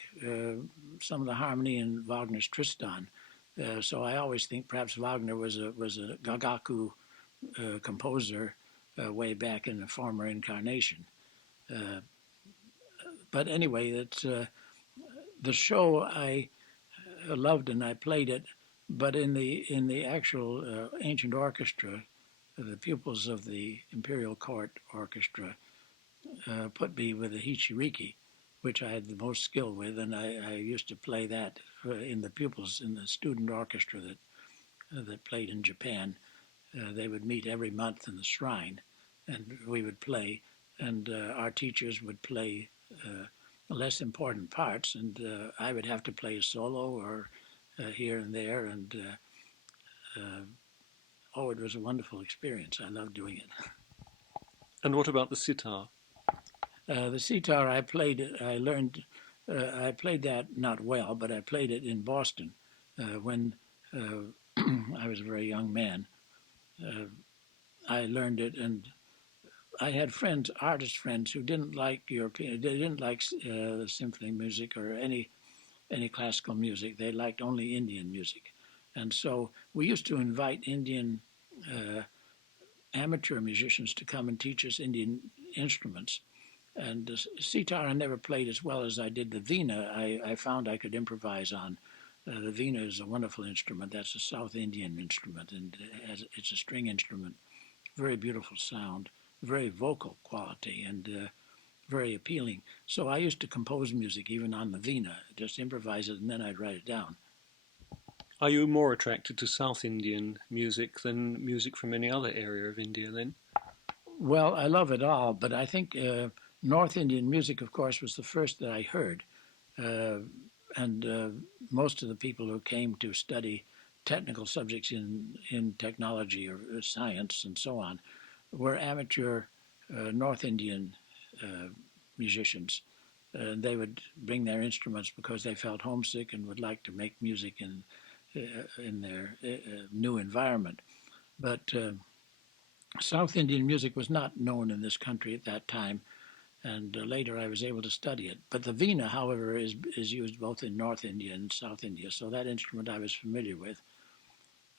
some of the harmony in Wagner's Tristan. So I always think perhaps Wagner was a gagaku composer way back in a former incarnation. Uh, but anyway, it's the show I loved and I played it, but in the actual ancient orchestra, the pupils of the Imperial Court Orchestra put me with the hichiriki, which I had the most skill with, and I used to play that in the pupils in the student orchestra that played in Japan. They would meet every month in the shrine, and we would play, and our teachers would play less important parts, and I would have to play a solo or here and there, and oh, it was a wonderful experience. I loved doing it. And what about the sitar? The sitar I learned I played that not well, but I played it in Boston when I was a very young man. I learned it, and I had friends, artist friends, who didn't like European. They didn't like symphony music or any classical music. They liked only Indian music, and so we used to invite Indian uh, amateur musicians to come and teach us Indian instruments. And the sitar I never played as well as I did the veena. I found I could improvise on. The veena is a wonderful instrument. That's a South Indian instrument, and it's a string instrument. Very beautiful sound, very vocal quality, and very appealing. So I used to compose music even on the veena, just improvise it, and then I'd write it down. Are you more attracted to South Indian music than music from any other area of India then? Well, I love it all, but I think North Indian music, of course, was the first that I heard. Uh, and most of the people who came to study technical subjects in technology or science and so on were amateur North Indian uh, musicians. They would bring their instruments because they felt homesick and would like to make music in their new environment. But South Indian music was not known in this country at that time, and later I was able to study it. But the veena, however, is used both in North India and South India, so that instrument I was familiar with.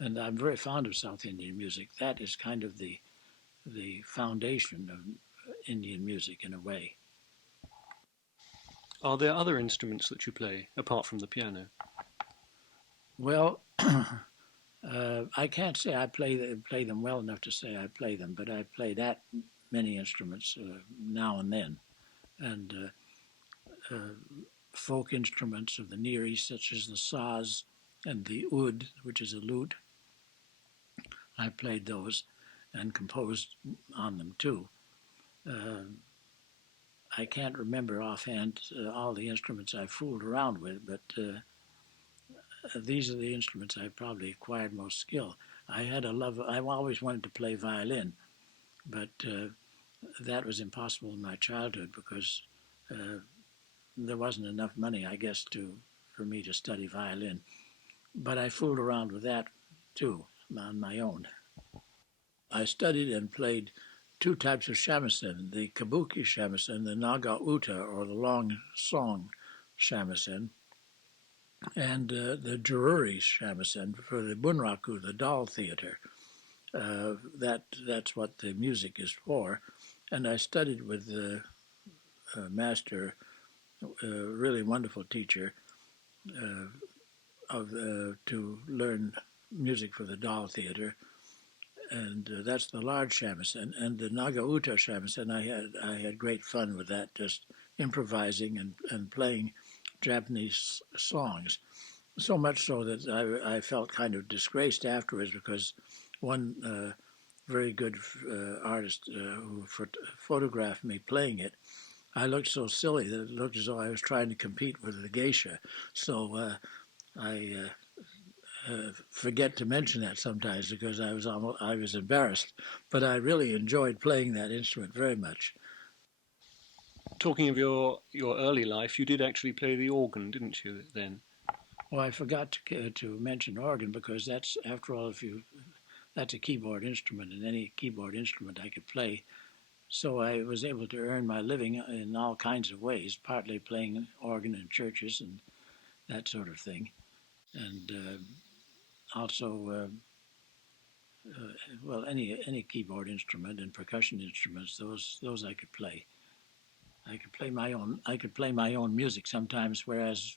And I'm very fond of South Indian music. That is kind of the foundation of Indian music in a way. Are there other instruments that you play apart from the piano? Well, I can't say I play them well enough to say I play them, but I play that many instruments now and then. And folk instruments of the Near East, such as the saz and the oud, which is a lute. I played those and composed on them too. Uh, I can't remember offhand all the instruments I fooled around with, but these are the instruments I probably acquired most skill. I had a love. I always wanted to play violin, but that was impossible in my childhood because uh, there wasn't enough money, I guess, for me to study violin. But I fooled around with that too on my own. I studied and played two types of shamisen, the kabuki shamisen, the naga uta, or the long song shamisen, and the jururi shamisen for the bunraku, the doll theater. That's what the music is for. And I studied with the master, a really wonderful teacher, to learn music for the doll theater, and that's the large shamisen. And the Nagauta shamisen, I had great fun with that, just improvising and playing Japanese songs. So much so that I felt kind of disgraced afterwards because one very good artist who photographed me playing it, I looked so silly that it looked as though I was trying to compete with the geisha. So I forget to mention that sometimes because I was embarrassed, but I really enjoyed playing that instrument very much. Talking of your early life, you did actually play the organ, didn't you, then? Well, I forgot to mention organ because that's, after all, that's a keyboard instrument, and any keyboard instrument I could play. So I was able to earn my living in all kinds of ways, partly playing organ in churches and that sort of thing, and also well, any keyboard instrument and percussion instruments, those I could play. I could play my own. I could play my own music sometimes, whereas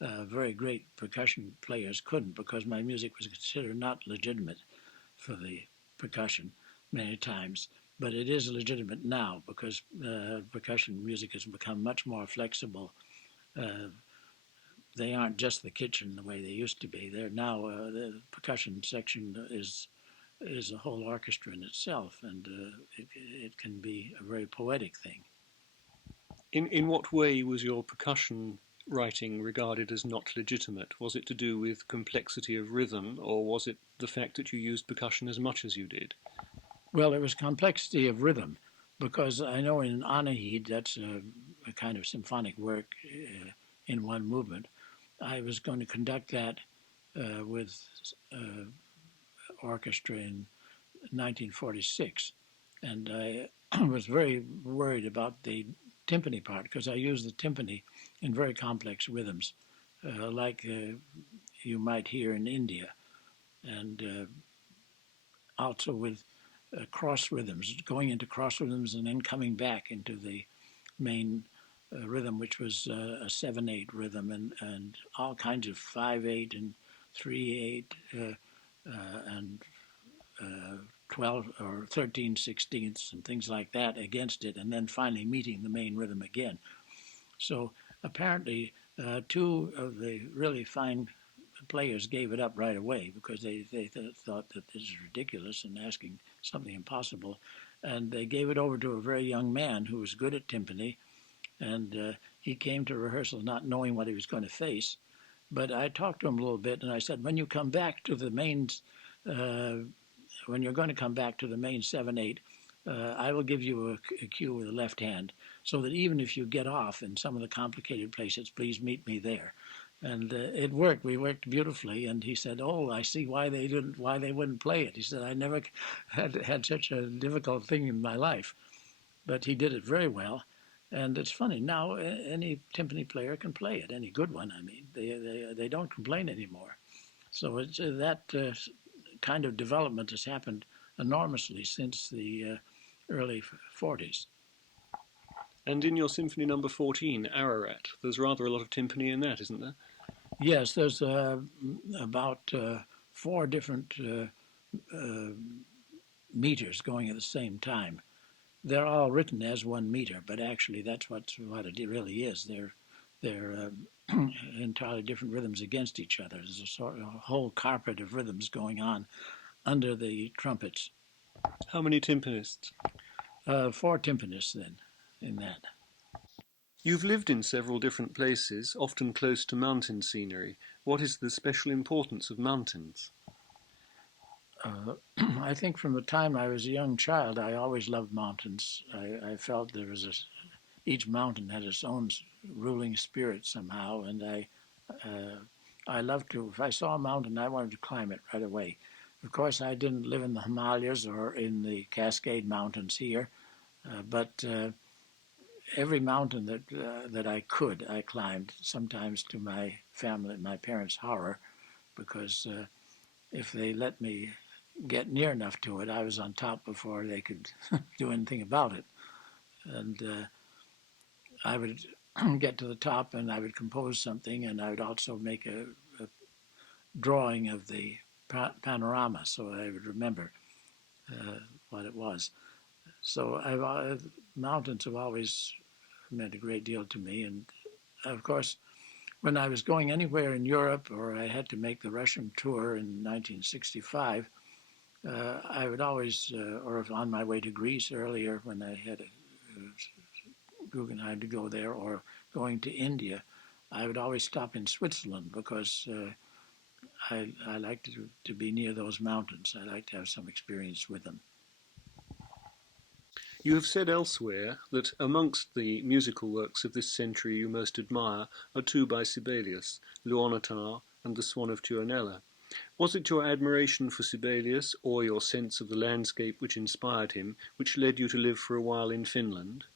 very great percussion players couldn't because my music was considered not legitimate for the percussion many times. But it is legitimate now because percussion music has become much more flexible. Uh, they aren't just the kitchen the way they used to be. They're now the percussion section is a whole orchestra in itself, and it can be a very poetic thing. In what way was your percussion writing regarded as not legitimate? Was it to do with complexity of rhythm, or was it the fact that you used percussion as much as you did? Well, it was complexity of rhythm, because I know in Anahid, that's a kind of symphonic work in one movement. I was going to conduct that with orchestra in 1946, and I was very worried about the timpani part because I use the timpani in very complex rhythms, like you might hear in India, and also with cross rhythms, going into cross rhythms and then coming back into the main rhythm, which was a 7/8 rhythm, and all kinds of 5/8 and 3/8 and 12 or 13/16 and things like that against it, and then finally meeting the main rhythm again. So apparently, two of the really fine players gave it up right away because they thought that this is ridiculous and asking something impossible. And they gave it over to a very young man who was good at timpani. And he came to rehearsal not knowing what he was going to face. But I talked to him a little bit and I said, when you come back to the main, when you're going to come back to the main 7/8, I will give you a cue with the left hand so that even if you get off in some of the complicated places, please meet me there. And it worked. We worked beautifully. And he said, "Oh, I see why they wouldn't play it." He said, "I never had such a difficult thing in my life," but he did it very well. And it's funny now. Any timpani player can play it. Any good one, I mean. They don't complain anymore. So it's that kind of development has happened enormously since the early 40s. And in your Symphony Number 14, Ararat, there's rather a lot of timpani in that, isn't there? Yes, there's about four different meters going at the same time. They're all written as 1 meter, but actually that's what it really is. They're entirely different rhythms against each other. There's a whole carpet of rhythms going on under the trumpets. How many timpanists? 4 timpanists then in that. You've lived in several different places, often close to mountain scenery. What is the special importance of mountains? I think from the time I was a young child, I always loved mountains. I felt there was each mountain had its own ruling spirit somehow, and I loved to. If I saw a mountain, I wanted to climb it right away. Of course, I didn't live in the Himalayas or in the Cascade Mountains here, but every mountain that I could, I climbed. Sometimes to my parents' horror, because if they let me get near enough to it, I was on top before they could do anything about it. And I would get to the top and I would compose something, and I would also make a drawing of the panorama so I would remember what it was. So mountains have always meant a great deal to me. And of course, when I was going anywhere in Europe or I had to make the Russian tour in 1965, I would always, or if on my way to Greece earlier when I had Guggenheim to go there, or going to India, I would always stop in Switzerland because I like to be near those mountains. I like to have some experience with them. You have said elsewhere that amongst the musical works of this century you most admire are 2 by Sibelius, L'Onotar and The Swan of Tuonela. Was it your admiration for Sibelius or your sense of the landscape which inspired him which led you to live for a while in Finland?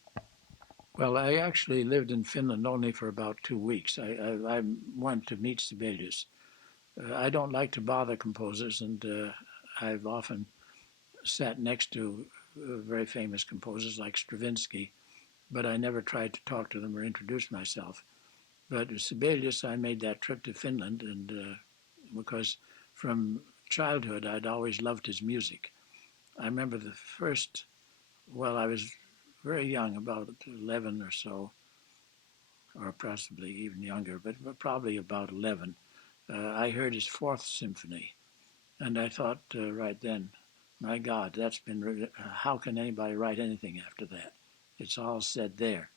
Well, I actually lived in Finland only for about 2 weeks. I went to meet Sibelius. I don't like to bother composers, and I've often sat next to very famous composers like Stravinsky, but I never tried to talk to them or introduce myself. But with Sibelius, I made that trip to Finland, and because from childhood I'd always loved his music. I remember I was very young, about 11 or so, or possibly even younger, but probably about 11. I heard his 4th symphony, and I thought right then, my God, how can anybody write anything after that? It's all said there.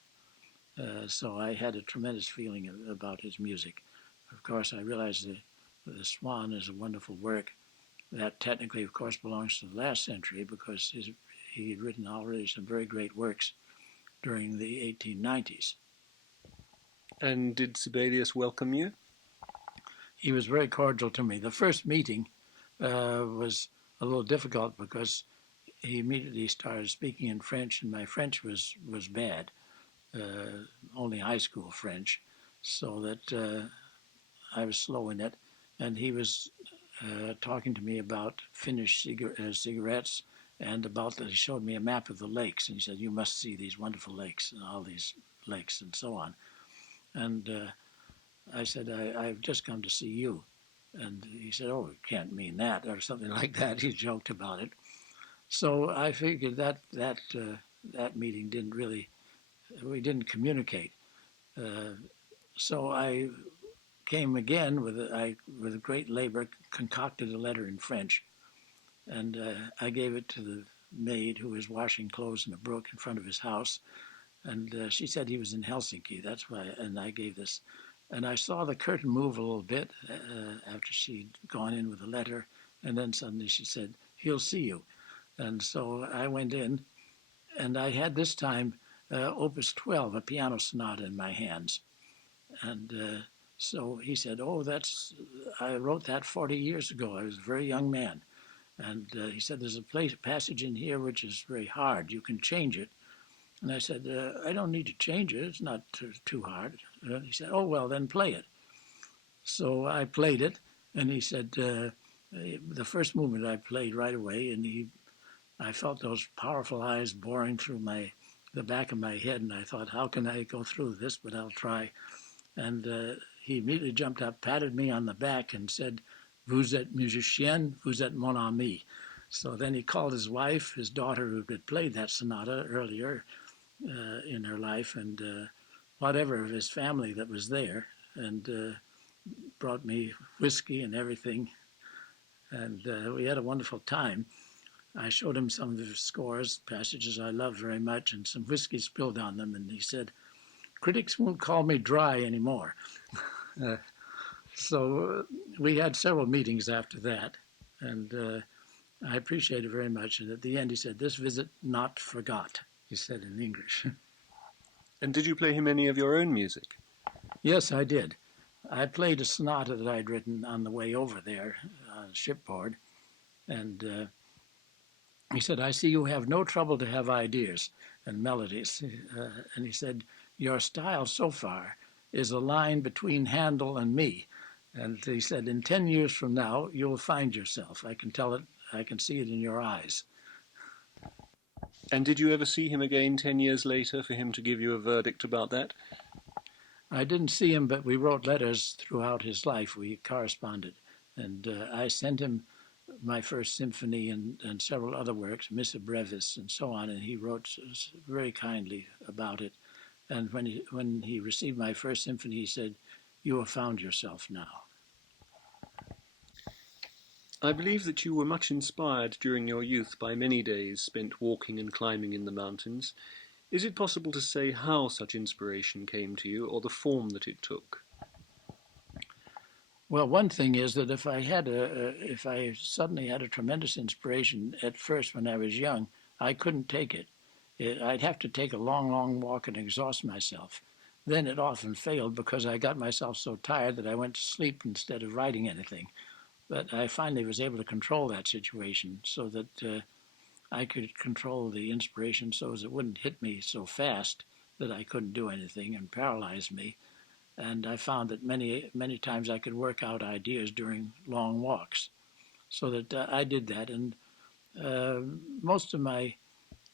So I had a tremendous feeling about his music. Of course, I realized that The Swan is a wonderful work that technically, of course, belongs to the last century because he had written already some very great works during the 1890s. And did Sibelius welcome you? He was very cordial to me. The first meeting was a little difficult because he immediately started speaking in French, and my French was bad, only high school French, so that I was slow in it. And he was talking to me about Finnish cigarettes, and about that he showed me a map of the lakes, and he said, "You must see these wonderful lakes and all these lakes and so on." And I said, "I've just come to see you." And he said, "Oh, it can't mean that," or something like that. He joked about it. So I figured that meeting didn't really, we didn't communicate. So I came again with great labor, concocted a letter in French, and I gave it to the maid who was washing clothes in a brook in front of his house, and she said he was in Helsinki. That's why, and I gave this, and I saw the curtain move a little bit after she'd gone in with the letter, and then suddenly she said, "He'll see you," and so I went in, and I had this time Opus 12, a piano sonata in my hands, and so he said, "Oh, I wrote that 40 years ago. I was a very young man." And he said, "There's a passage in here which is very hard. You can change it." And I said, "I don't need to change it. It's not too hard." He said, "Oh, well, then play it." So I played it, and he said, the first movement I played right away, and I felt those powerful eyes boring through the back of my head, and I thought, how can I go through this? But I'll try. And he immediately jumped up, patted me on the back, and said, "Vous êtes musicien, vous êtes mon ami." So then he called his wife, his daughter, who had played that sonata earlier in her life, and whatever of his family that was there, and brought me whiskey and everything. And we had a wonderful time. I showed him some of his scores, passages I loved very much, and some whiskey spilled on them, and he said, "Critics won't call me dry anymore." So we had several meetings after that, and I appreciate it very much. And at the end, he said, "This visit not forgot," he said in English. And did you play him any of your own music? Yes, I did. I played a sonata that I'd written on the way over there on shipboard, and he said, "I see you have no trouble to have ideas and melodies." And he said, "Your style so far is a line between Handel and me." And he said, "In 10 years from now, you'll find yourself. I can tell it. I can see it in your eyes." And did you ever see him again 10 years later for him to give you a verdict about that? I didn't see him, but we wrote letters throughout his life. We corresponded. And I sent him my first symphony and several other works, Missa Brevis and so on, and he wrote very kindly about it. And when he received my first symphony, he said, "You have found yourself now." I believe that you were much inspired during your youth by many days spent walking and climbing in the mountains. Is it possible to say how such inspiration came to you, or the form that it took? Well, one thing is that if I suddenly had a tremendous inspiration at first when I was young, I couldn't take it. I'd have to take a long, long walk and exhaust myself. Then it often failed because I got myself so tired that I went to sleep instead of writing anything. But I finally was able to control that situation so that I could control the inspiration so as it wouldn't hit me so fast that I couldn't do anything and paralyze me. And I found that many times I could work out ideas during long walks. So that I did that, and uh, most of my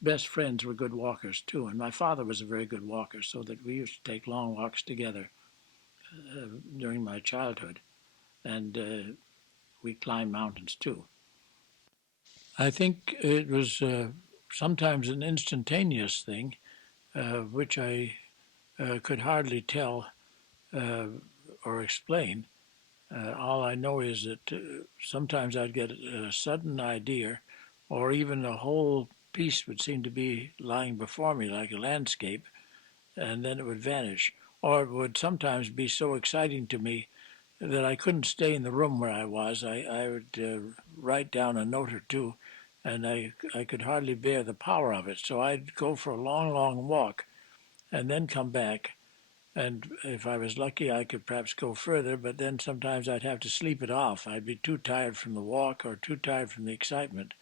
best friends were good walkers too. And my father was a very good walker, so that we used to take long walks together during my childhood, and we climbed mountains too. I think it was sometimes an instantaneous thing, which I could hardly tell uh, or explain. All I know is that sometimes I'd get a sudden idea, or even a whole piece would seem to be lying before me like a landscape, and then it would vanish. Or it would sometimes be so exciting to me that I couldn't stay in the room where I was. I would write down a note or two, and I could hardly bear the power of it. So I'd go for a long, long walk and then come back And if I was lucky, I could perhaps go further, but then sometimes I'd have to sleep it off. I'd be too tired from the walk or too tired from the excitement.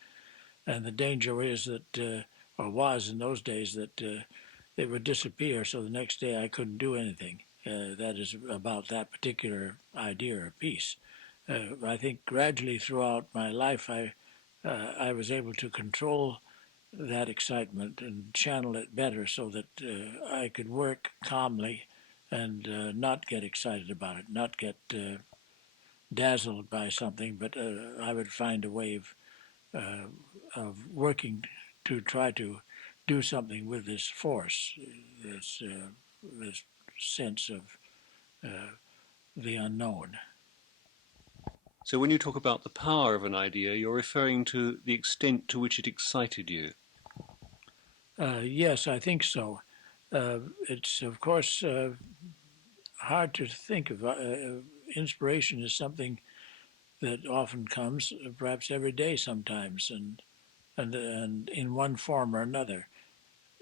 And the danger is that, or was in those days, that it would disappear. So the next day I couldn't do anything. That is about that particular idea or piece. I think gradually throughout my life, I was able to control that excitement and channel it better so that I could work calmly and not get excited about it, not get dazzled by something, but I would find a way of working to try to do something with this force, this sense of the unknown. So when you talk about the power of an idea, you're referring to the extent to which it excited you. Yes, I think so. It's, of course, hard to think of. Inspiration is something that often comes, perhaps every day sometimes, and in one form or another.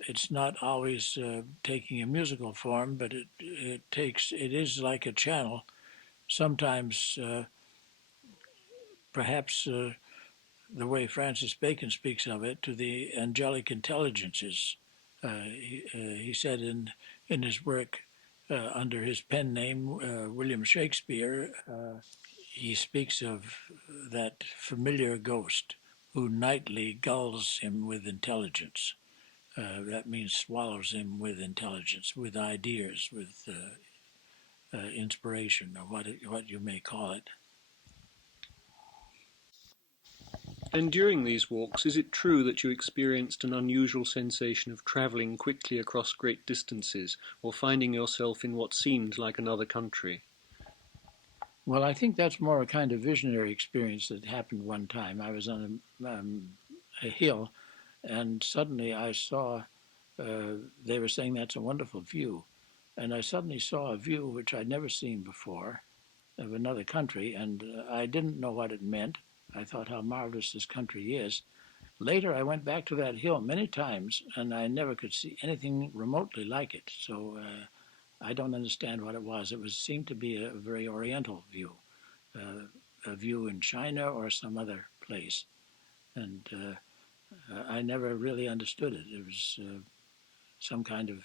It's not always taking a musical form, but it is like a channel. Sometimes, perhaps the way Francis Bacon speaks of it, to the angelic intelligences. He said in his work under his pen name, William Shakespeare, he speaks of that familiar ghost who nightly gulls him with intelligence. That means swallows him with intelligence, with ideas, with inspiration, or what you may call it. And during these walks, is it true that you experienced an unusual sensation of travelling quickly across great distances, or finding yourself in what seemed like another country? Well, I think that's more a kind of visionary experience that happened one time. I was on a hill, and suddenly I saw, they were saying that's a wonderful view. And I suddenly saw a view which I'd never seen before of another country, and I didn't know what it meant. I thought how marvelous this country is. Later, I went back to that hill many times, and I never could see anything remotely like it. So I don't understand what it was. It seemed to be a very oriental view, a view in China or some other place, and I never really understood it. It was some kind of,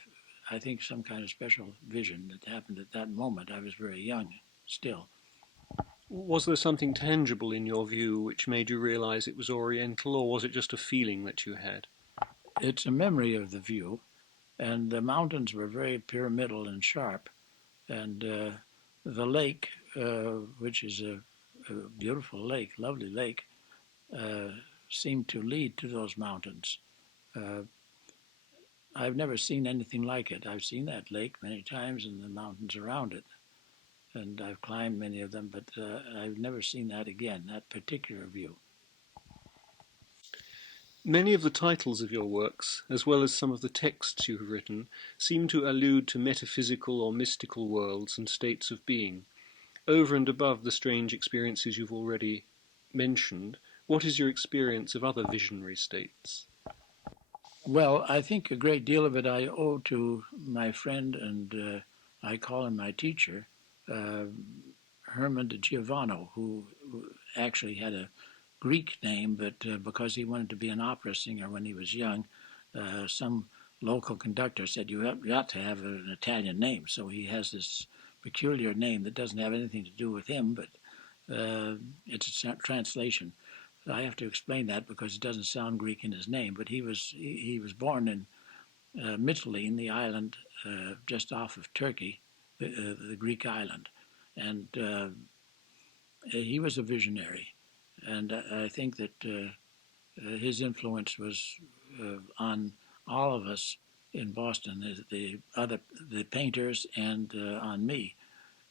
I think, some kind of special vision that happened at that moment. I was very young still. Was there something tangible in your view which made you realize it was Oriental, or was it just a feeling that you had? It's a memory of the view, and the mountains were very pyramidal and sharp, and the lake, which is a beautiful lake, lovely lake, uh, seemed to lead to those mountains. Uh, I've never seen anything like it. I've seen that lake many times and the mountains around it, and I've climbed many of them, but I've never seen that again, that particular view. Many of the titles of your works, as well as some of the texts you have written, seem to allude to metaphysical or mystical worlds and states of being. Over and above the strange experiences you've already mentioned, what is your experience of other visionary states? Well, I think a great deal of it I owe to my friend, and I call him my teacher, uh, Herman de Giovanni, who actually had a Greek name, but because he wanted to be an opera singer when he was young, some local conductor said, you ought to have an Italian name. So he has this peculiar name that doesn't have anything to do with him, but it's a translation. I have to explain that because it doesn't sound Greek in his name, but he was born in Mytilene, the island just off of Turkey, the Greek island, and he was a visionary, and I think that his influence was on all of us in Boston, the painters, and on me,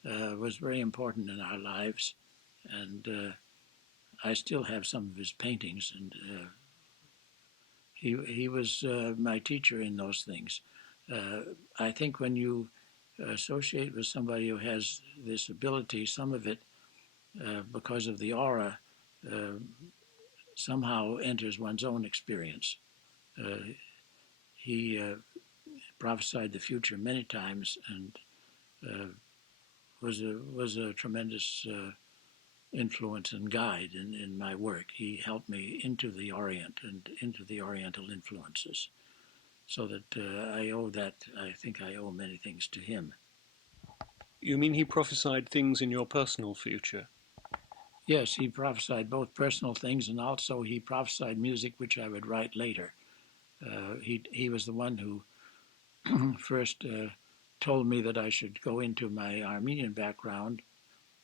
was very important in our lives, and I still have some of his paintings, and he was my teacher in those things. I think when you associate with somebody who has this ability, some of it because of the aura uh, somehow enters one's own experience. He prophesied the future many times, and was a tremendous influence and guide in my work. He helped me into the Orient and into the Oriental influences, so that I think I owe many things to him. You mean he prophesied things in your personal future? Yes, he prophesied both personal things, and also he prophesied music which I would write later. He was the one who first told me that I should go into my Armenian background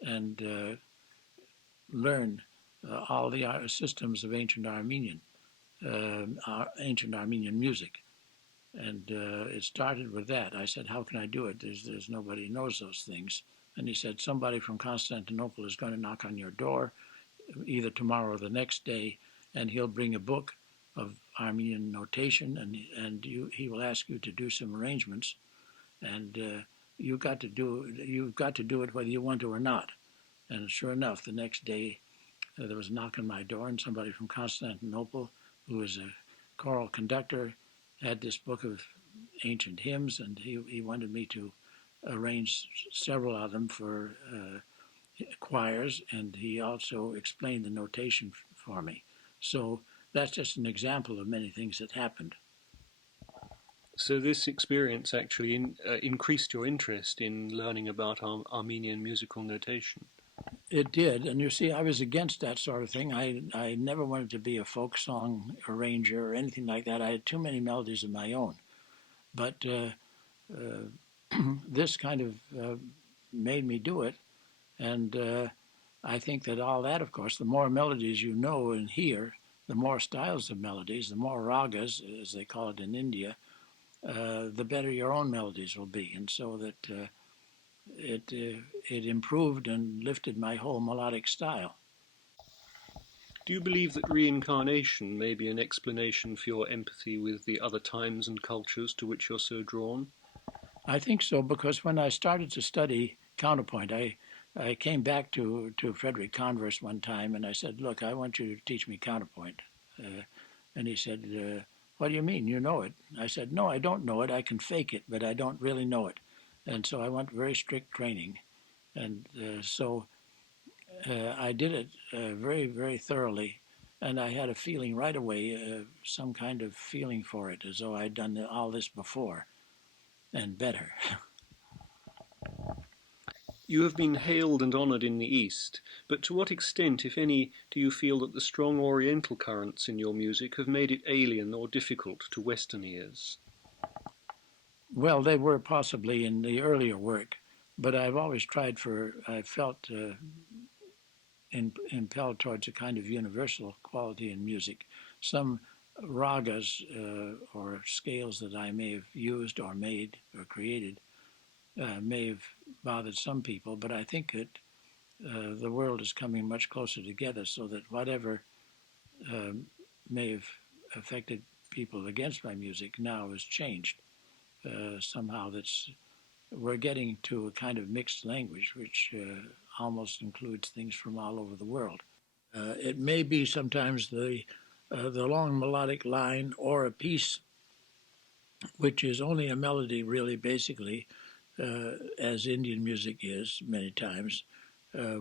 and learn all the systems of ancient Armenian music. And it started with that. I said, how can I do it? There's nobody knows those things. And he said, somebody from Constantinople is going to knock on your door either tomorrow or the next day, and he'll bring a book of Armenian notation, and he will ask you to do some arrangements, and you've got to do it whether you want to or not. And sure enough, the next day there was a knock on my door, and somebody from Constantinople, who was a choral conductor, had this book of ancient hymns, and he wanted me to arrange several of them for choirs, and he also explained the notation for me. So that's just an example of many things that happened. So this experience actually increased your interest in learning about Armenian musical notation. It did, and you see, I was against that sort of thing. I never wanted to be a folk song arranger or anything like that. I had too many melodies of my own. But this kind of made me do it, and I think that all that, of course, the more melodies you know and hear, the more styles of melodies, the more ragas, as they call it in India, the better your own melodies will be. And so that it improved and lifted my whole melodic style. Do you believe that reincarnation may be an explanation for your empathy with the other times and cultures to which you're so drawn? I think so, because when I started to study counterpoint, I came back to Frederick Converse one time and I said, look, I want you to teach me counterpoint. And he said, what do you mean? You know it? I said, no, I don't know it. I can fake it, but I don't really know it. And so I went very strict training. And so I did it very, very thoroughly. And I had a feeling right away, some kind of feeling for it, as though I'd done all this before and better. You have been hailed and honoured in the East, but to what extent, if any, do you feel that the strong Oriental currents in your music have made it alien or difficult to Western ears? Well, they were possibly in the earlier work, but I've always I felt impelled towards a kind of universal quality in music. Some ragas or scales that I may have used or made or created may have bothered some people, but I think that the world is coming much closer together so that whatever may have affected people against my music now has changed. Somehow we're getting to a kind of mixed language which almost includes things from all over the world. It may be sometimes the long melodic line or a piece which is only a melody really basically, as Indian music is many times,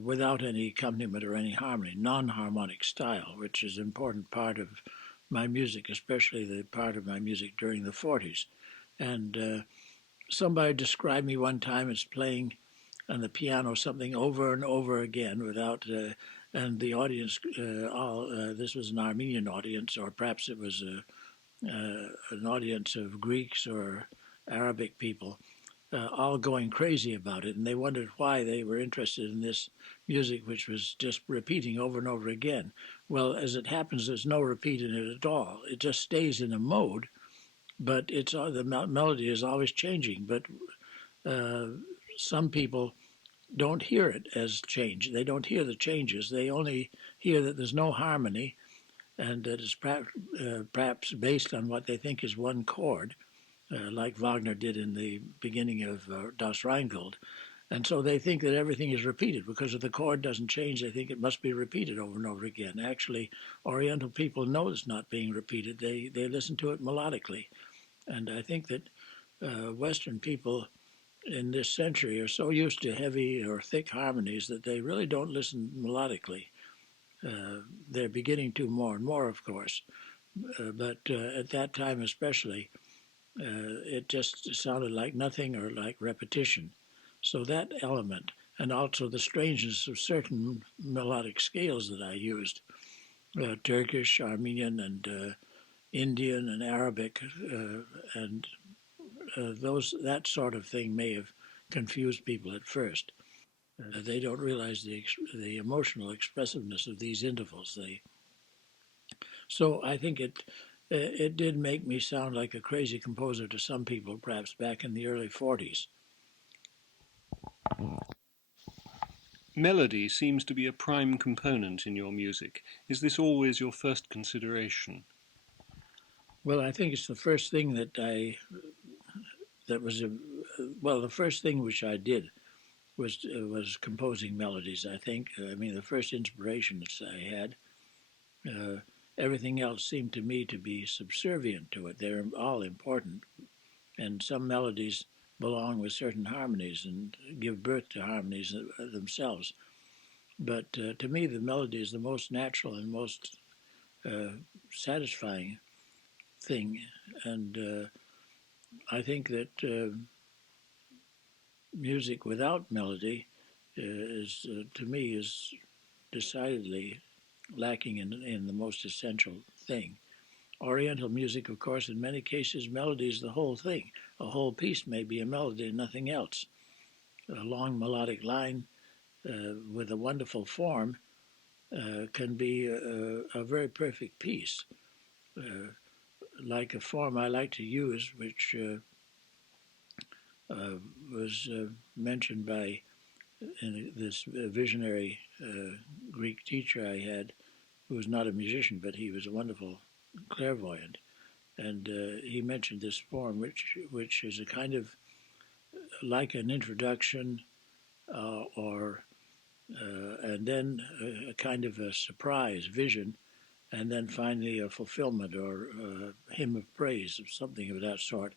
without any accompaniment or any harmony, non-harmonic style, which is an important part of my music, especially the part of my music during the 40s. And somebody described me one time as playing on the piano something over and over again without, and the audience, this was an Armenian audience, or perhaps it was an audience of Greeks or Arabic people, all going crazy about it, and they wondered why they were interested in this music, which was just repeating over and over again. Well, as it happens, there's no repeat in it at all. It just stays in a mode, but the melody is always changing. But some people don't hear it as change. They don't hear the changes. They only hear that there's no harmony, and that it's perhaps based on what they think is one chord, like Wagner did in the beginning of Das Rheingold. And so they think that everything is repeated because if the chord doesn't change, they think it must be repeated over and over again. Actually, Oriental people know it's not being repeated. They listen to it melodically. And I think that Western people in this century are so used to heavy or thick harmonies that they really don't listen melodically. They're beginning to more and more, of course, but at that time especially, it just sounded like nothing or like repetition. So that element, and also the strangeness of certain melodic scales that I used, Turkish, Armenian, and Indian and Arabic, and that sort of thing may have confused people at first. They don't realize the emotional expressiveness of these intervals. So I think it did make me sound like a crazy composer to some people, perhaps back in the early 40s. Melody seems to be a prime component in your music. Is this always your first consideration? Well, I think it's the first thing the first thing which I did was composing melodies. I think. I mean, the first inspirations I had. Everything else seemed to me to be subservient to it. They're all important, and some melodies belong with certain harmonies and give birth to harmonies themselves. But to me, the melody is the most natural and most satisfying thing, and I think that music without melody is, to me, is decidedly lacking in the most essential thing. Oriental music, of course, in many cases, melody is the whole thing. A whole piece may be a melody and nothing else. A long melodic line with a wonderful form can be a very perfect piece. Like a form I like to use, which was mentioned by this visionary Greek teacher I had, who was not a musician, but he was a wonderful clairvoyant. And he mentioned this form, which is a kind of like an introduction, and then a kind of a surprise vision, and then finally a fulfillment or a hymn of praise, or something of that sort,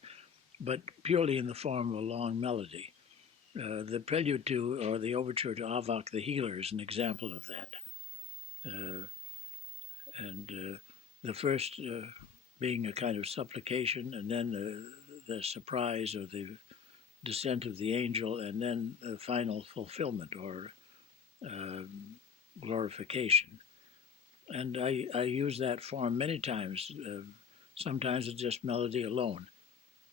but purely in the form of a long melody. The prelude to, or the overture to Avak the Healer is an example of that. And the first being a kind of supplication, and then the surprise or the descent of the angel, and then the final fulfillment or glorification. And I use that form many times. Sometimes it's just melody alone.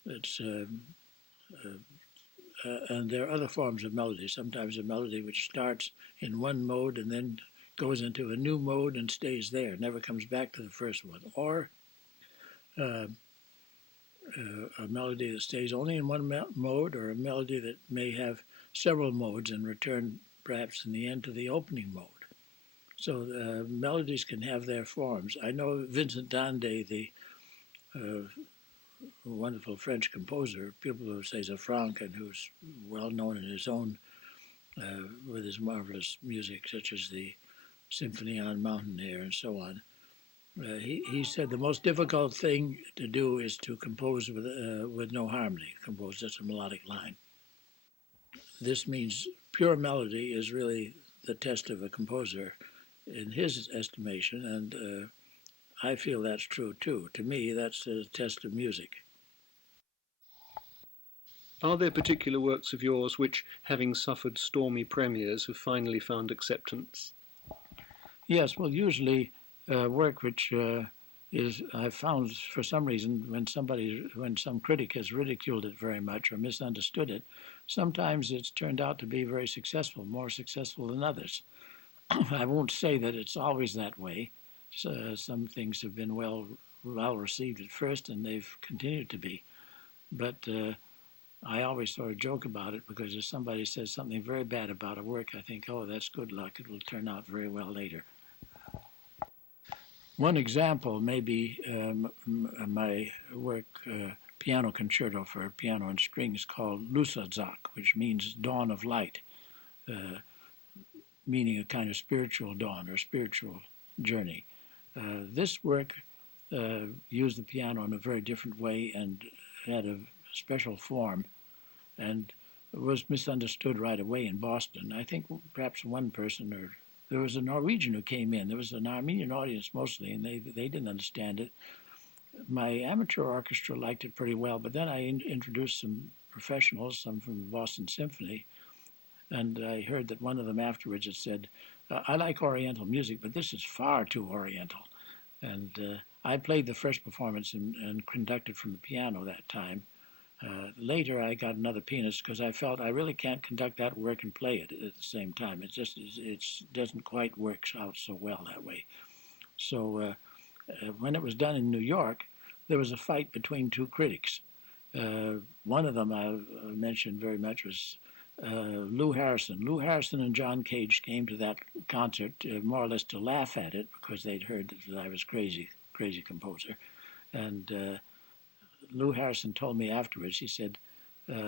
It's and there are other forms of melody. Sometimes a melody which starts in one mode and then goes into a new mode and stays there, never comes back to the first one. Or a melody that stays only in one mode, or a melody that may have several modes and return perhaps in the end to the opening mode. So melodies can have their forms. I know Vincent d'Andé, the wonderful French composer, people who say Zafranc, and who's well known in his own, with his marvelous music, such as the Symphony on Mountain Air and so on. He said the most difficult thing to do is to compose with no harmony, compose just a melodic line. This means pure melody is really the test of a composer in his estimation, and I feel that's true too. To me, that's a test of music. Are there particular works of yours which, having suffered stormy premieres, have finally found acceptance? Yes, well, usually work which is, I've found for some reason, when some critic has ridiculed it very much or misunderstood it, sometimes it's turned out to be very successful, more successful than others. I won't say that it's always that way. So, some things have been well received at first, and they've continued to be. But I always sort of joke about it, because if somebody says something very bad about a work, I think, oh, that's good luck. It will turn out very well later. One example may be my work, piano concerto for piano and strings, called Lusadzak, which means dawn of light, meaning a kind of spiritual dawn or spiritual journey. This work used the piano in a very different way and had a special form. And was misunderstood right away in Boston. I think perhaps one person, or there was a Norwegian who came in. There was an Armenian audience mostly, and they didn't understand it. My amateur orchestra liked it pretty well, but then I introduced some professionals, some from the Boston Symphony, and I heard that one of them afterwards had said, I like Oriental music, but this is far too Oriental. And I played the first performance and conducted from the piano that time. Later, I got another pianist because I felt I really can't conduct that work and play it at the same time. It doesn't quite work out so well that way. So when it was done in New York, there was a fight between two critics. One of them I mentioned very much was Lou Harrison. Lou Harrison and John Cage came to that concert more or less to laugh at it because they'd heard that I was crazy composer. And Lou Harrison told me afterwards, he said,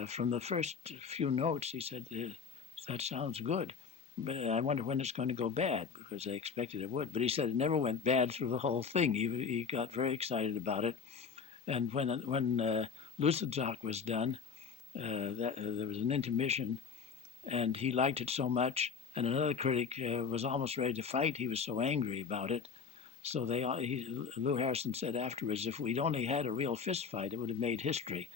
from the first few notes, he said, that sounds good, but I wonder when it's going to go bad, because they expected it would. But he said it never went bad through the whole thing. He got very excited about it. And when Lucenzock was done, there was an intermission, and he liked it so much, and another critic was almost ready to fight. He was so angry about it. So Lou Harrison said afterwards, if we'd only had a real fist fight, it would have made history.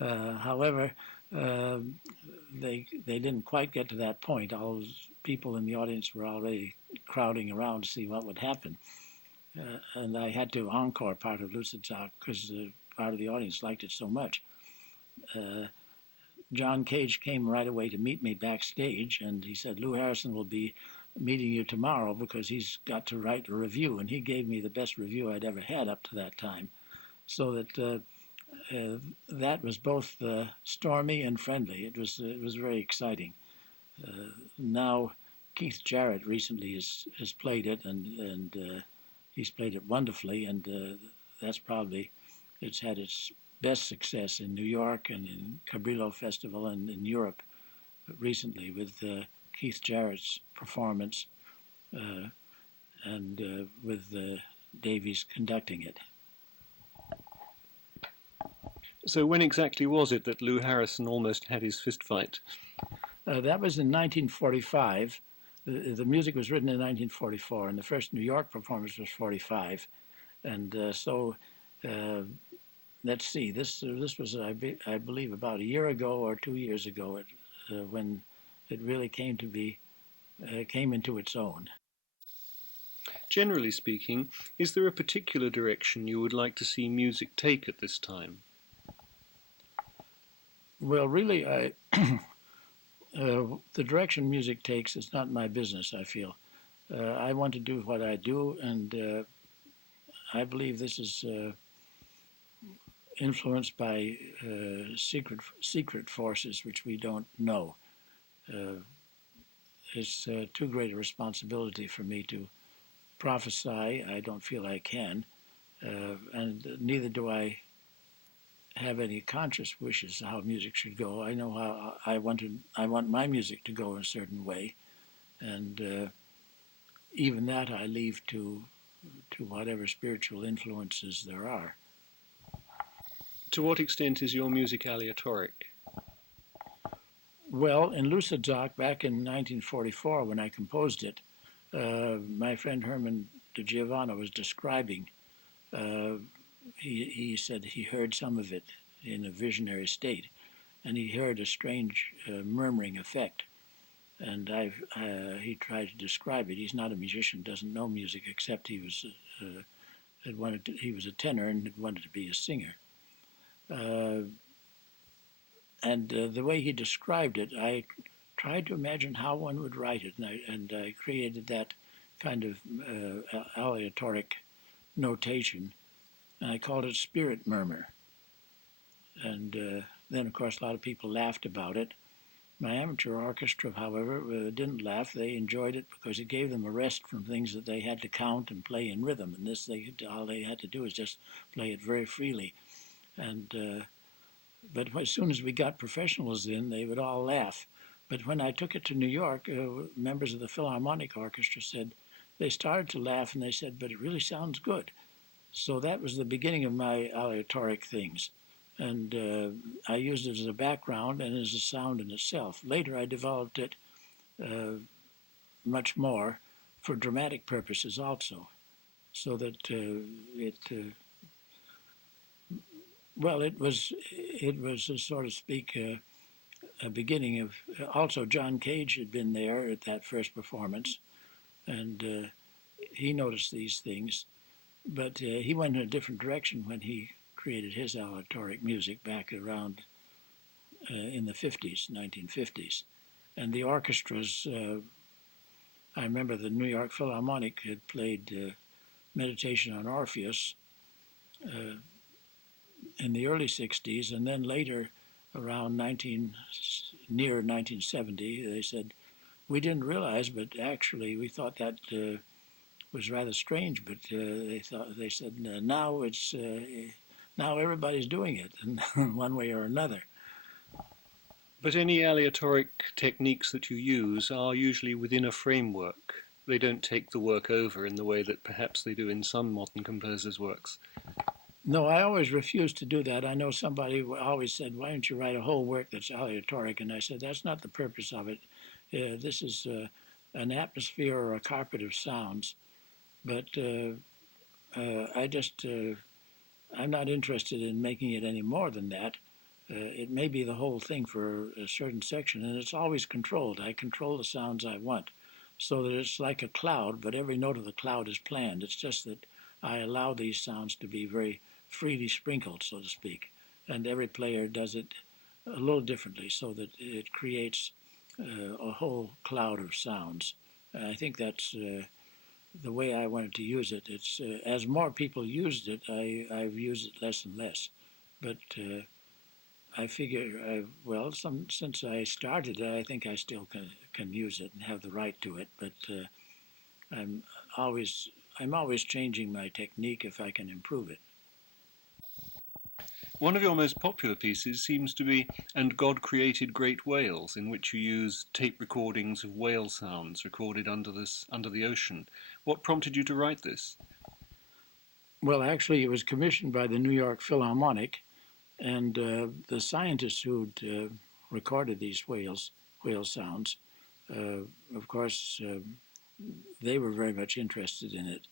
However, they didn't quite get to that point. All those people in the audience were already crowding around to see what would happen. And I had to encore part of Lucenzock because part of the audience liked it so much. John Cage came right away to meet me backstage, and he said, Lou Harrison will be meeting you tomorrow because he's got to write a review. And he gave me the best review I'd ever had up to that time. So that that was both stormy and friendly. It was very exciting. Now Keith Jarrett recently has played it, and he's played it wonderfully, and that's probably, it's had its best success in New York and in Cabrillo Festival and in Europe recently with Keith Jarrett's performance and with Davies conducting it. So when exactly was it that Lou Harrison almost had his fist fight? That was in 1945. The music was written in 1944, and the first New York performance was 45. And so let's see, this was, I believe, about a year ago or 2 years ago when it really came into its own. Generally speaking, is there a particular direction you would like to see music take at this time? Well, really, the direction music takes is not my business, I feel. I want to do what I do, and I believe this is influenced by secret forces which we don't know. It's too great a responsibility for me to prophesy. I don't feel I can, and neither do I have any conscious wishes how music should go. I know how I want my music to go in a certain way, and even that I leave to whatever spiritual influences there are. To what extent is your music aleatoric? Well, in Lucenzock, back in 1944, when I composed it, my friend Herman de Giovanna was describing. He said he heard some of it in a visionary state, and he heard a strange murmuring effect. And he tried to describe it. He's not a musician, doesn't know music, except he was a tenor and had wanted to be a singer. And the way he described it, I tried to imagine how one would write it, and I created that kind of aleatoric notation, and I called it spirit murmur. And then, of course, a lot of people laughed about it. My amateur orchestra, however, didn't laugh. They enjoyed it because it gave them a rest from things that they had to count and play in rhythm. And this, all they had to do is just play it very freely. And but as soon as we got professionals in, they would all laugh. But when I took it to New York, members of the Philharmonic Orchestra said, they started to laugh and they said, but it really sounds good. So that was the beginning of my aleatoric things. and I used it as a background and as a sound in itself. Later, I developed it much more for dramatic purposes also, so that it was so to speak a beginning of. Also, John Cage had been there at that first performance, and he noticed these things, but he went in a different direction when he created his aleatoric music back around in the 50s, 1950s. And the orchestras, I remember the New York Philharmonic had played Meditation on Orpheus in the early 60s, and then later, around near 1970, they said, we didn't realize, but actually we thought that was rather strange, but they said, now everybody's doing it in one way or another. But any aleatoric techniques that you use are usually within a framework. They don't take the work over in the way that perhaps they do in some modern composers' works. No, I always refused to do that. I know somebody always said, why don't you write a whole work that's aleatoric? And I said, that's not the purpose of it. This is an atmosphere or a carpet of sounds. But I'm not interested in making it any more than that. It may be the whole thing for a certain section, and it's always controlled. I control the sounds I want, so that it's like a cloud, but every note of the cloud is planned. It's just that I allow these sounds to be very freely sprinkled, so to speak, and every player does it a little differently, so that it creates a whole cloud of sounds. I think that's the way I wanted to use it. It's as more people used it, I've used it less and less, but I figure, since I started it, I think I still can use it and have the right to it. But I'm always changing my technique if I can improve it. One of your most popular pieces seems to be "And God Created Great Whales," in which you use tape recordings of whale sounds recorded under the ocean. What prompted you to write this? Well, actually, it was commissioned by the New York Philharmonic, and the scientists who'd recorded these whale sounds, of course, they were very much interested in it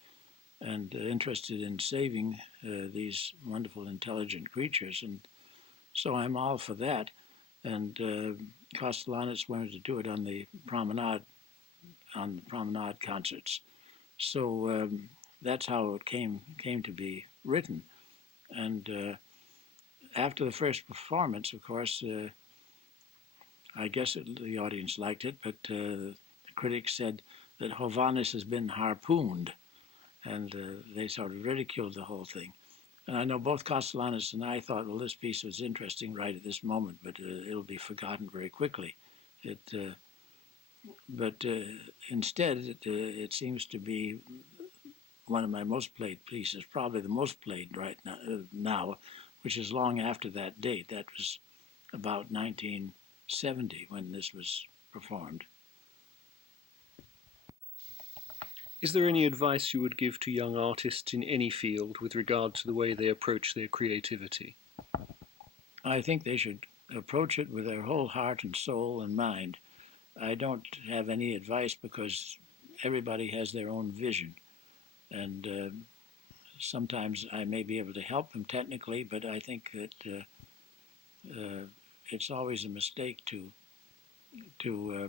and interested in saving these wonderful, intelligent creatures. And so I'm all for that. And Castellanets wanted to do it on the promenade concerts. So that's how it came to be written. And after the first performance, of course, I guess the audience liked it, but the critics said that Hovhaness has been harpooned, and they sort of ridiculed the whole thing. And I know both Castellanets and I thought, well, this piece was interesting right at this moment, but it'll be forgotten very quickly. But instead, it seems to be one of my most played pieces, probably the most played right now, which is long after that date. That was about 1970 when this was performed. Is there any advice you would give to young artists in any field with regard to the way they approach their creativity? I think they should approach it with their whole heart and soul and mind. I don't have any advice because everybody has their own vision. And sometimes I may be able to help them technically, but I think that it's always a mistake to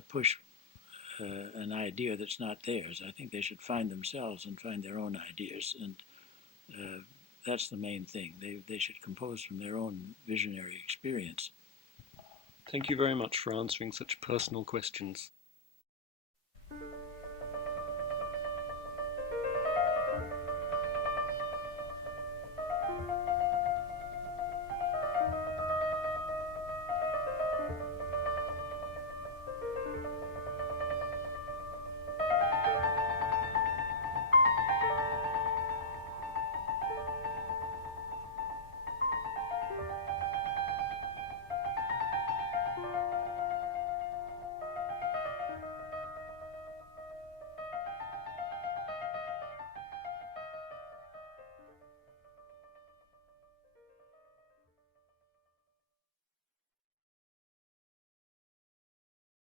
push an idea that's not theirs. I think they should find themselves and find their own ideas, and that's the main thing. They should compose from their own visionary experience. Thank you very much for answering such personal questions.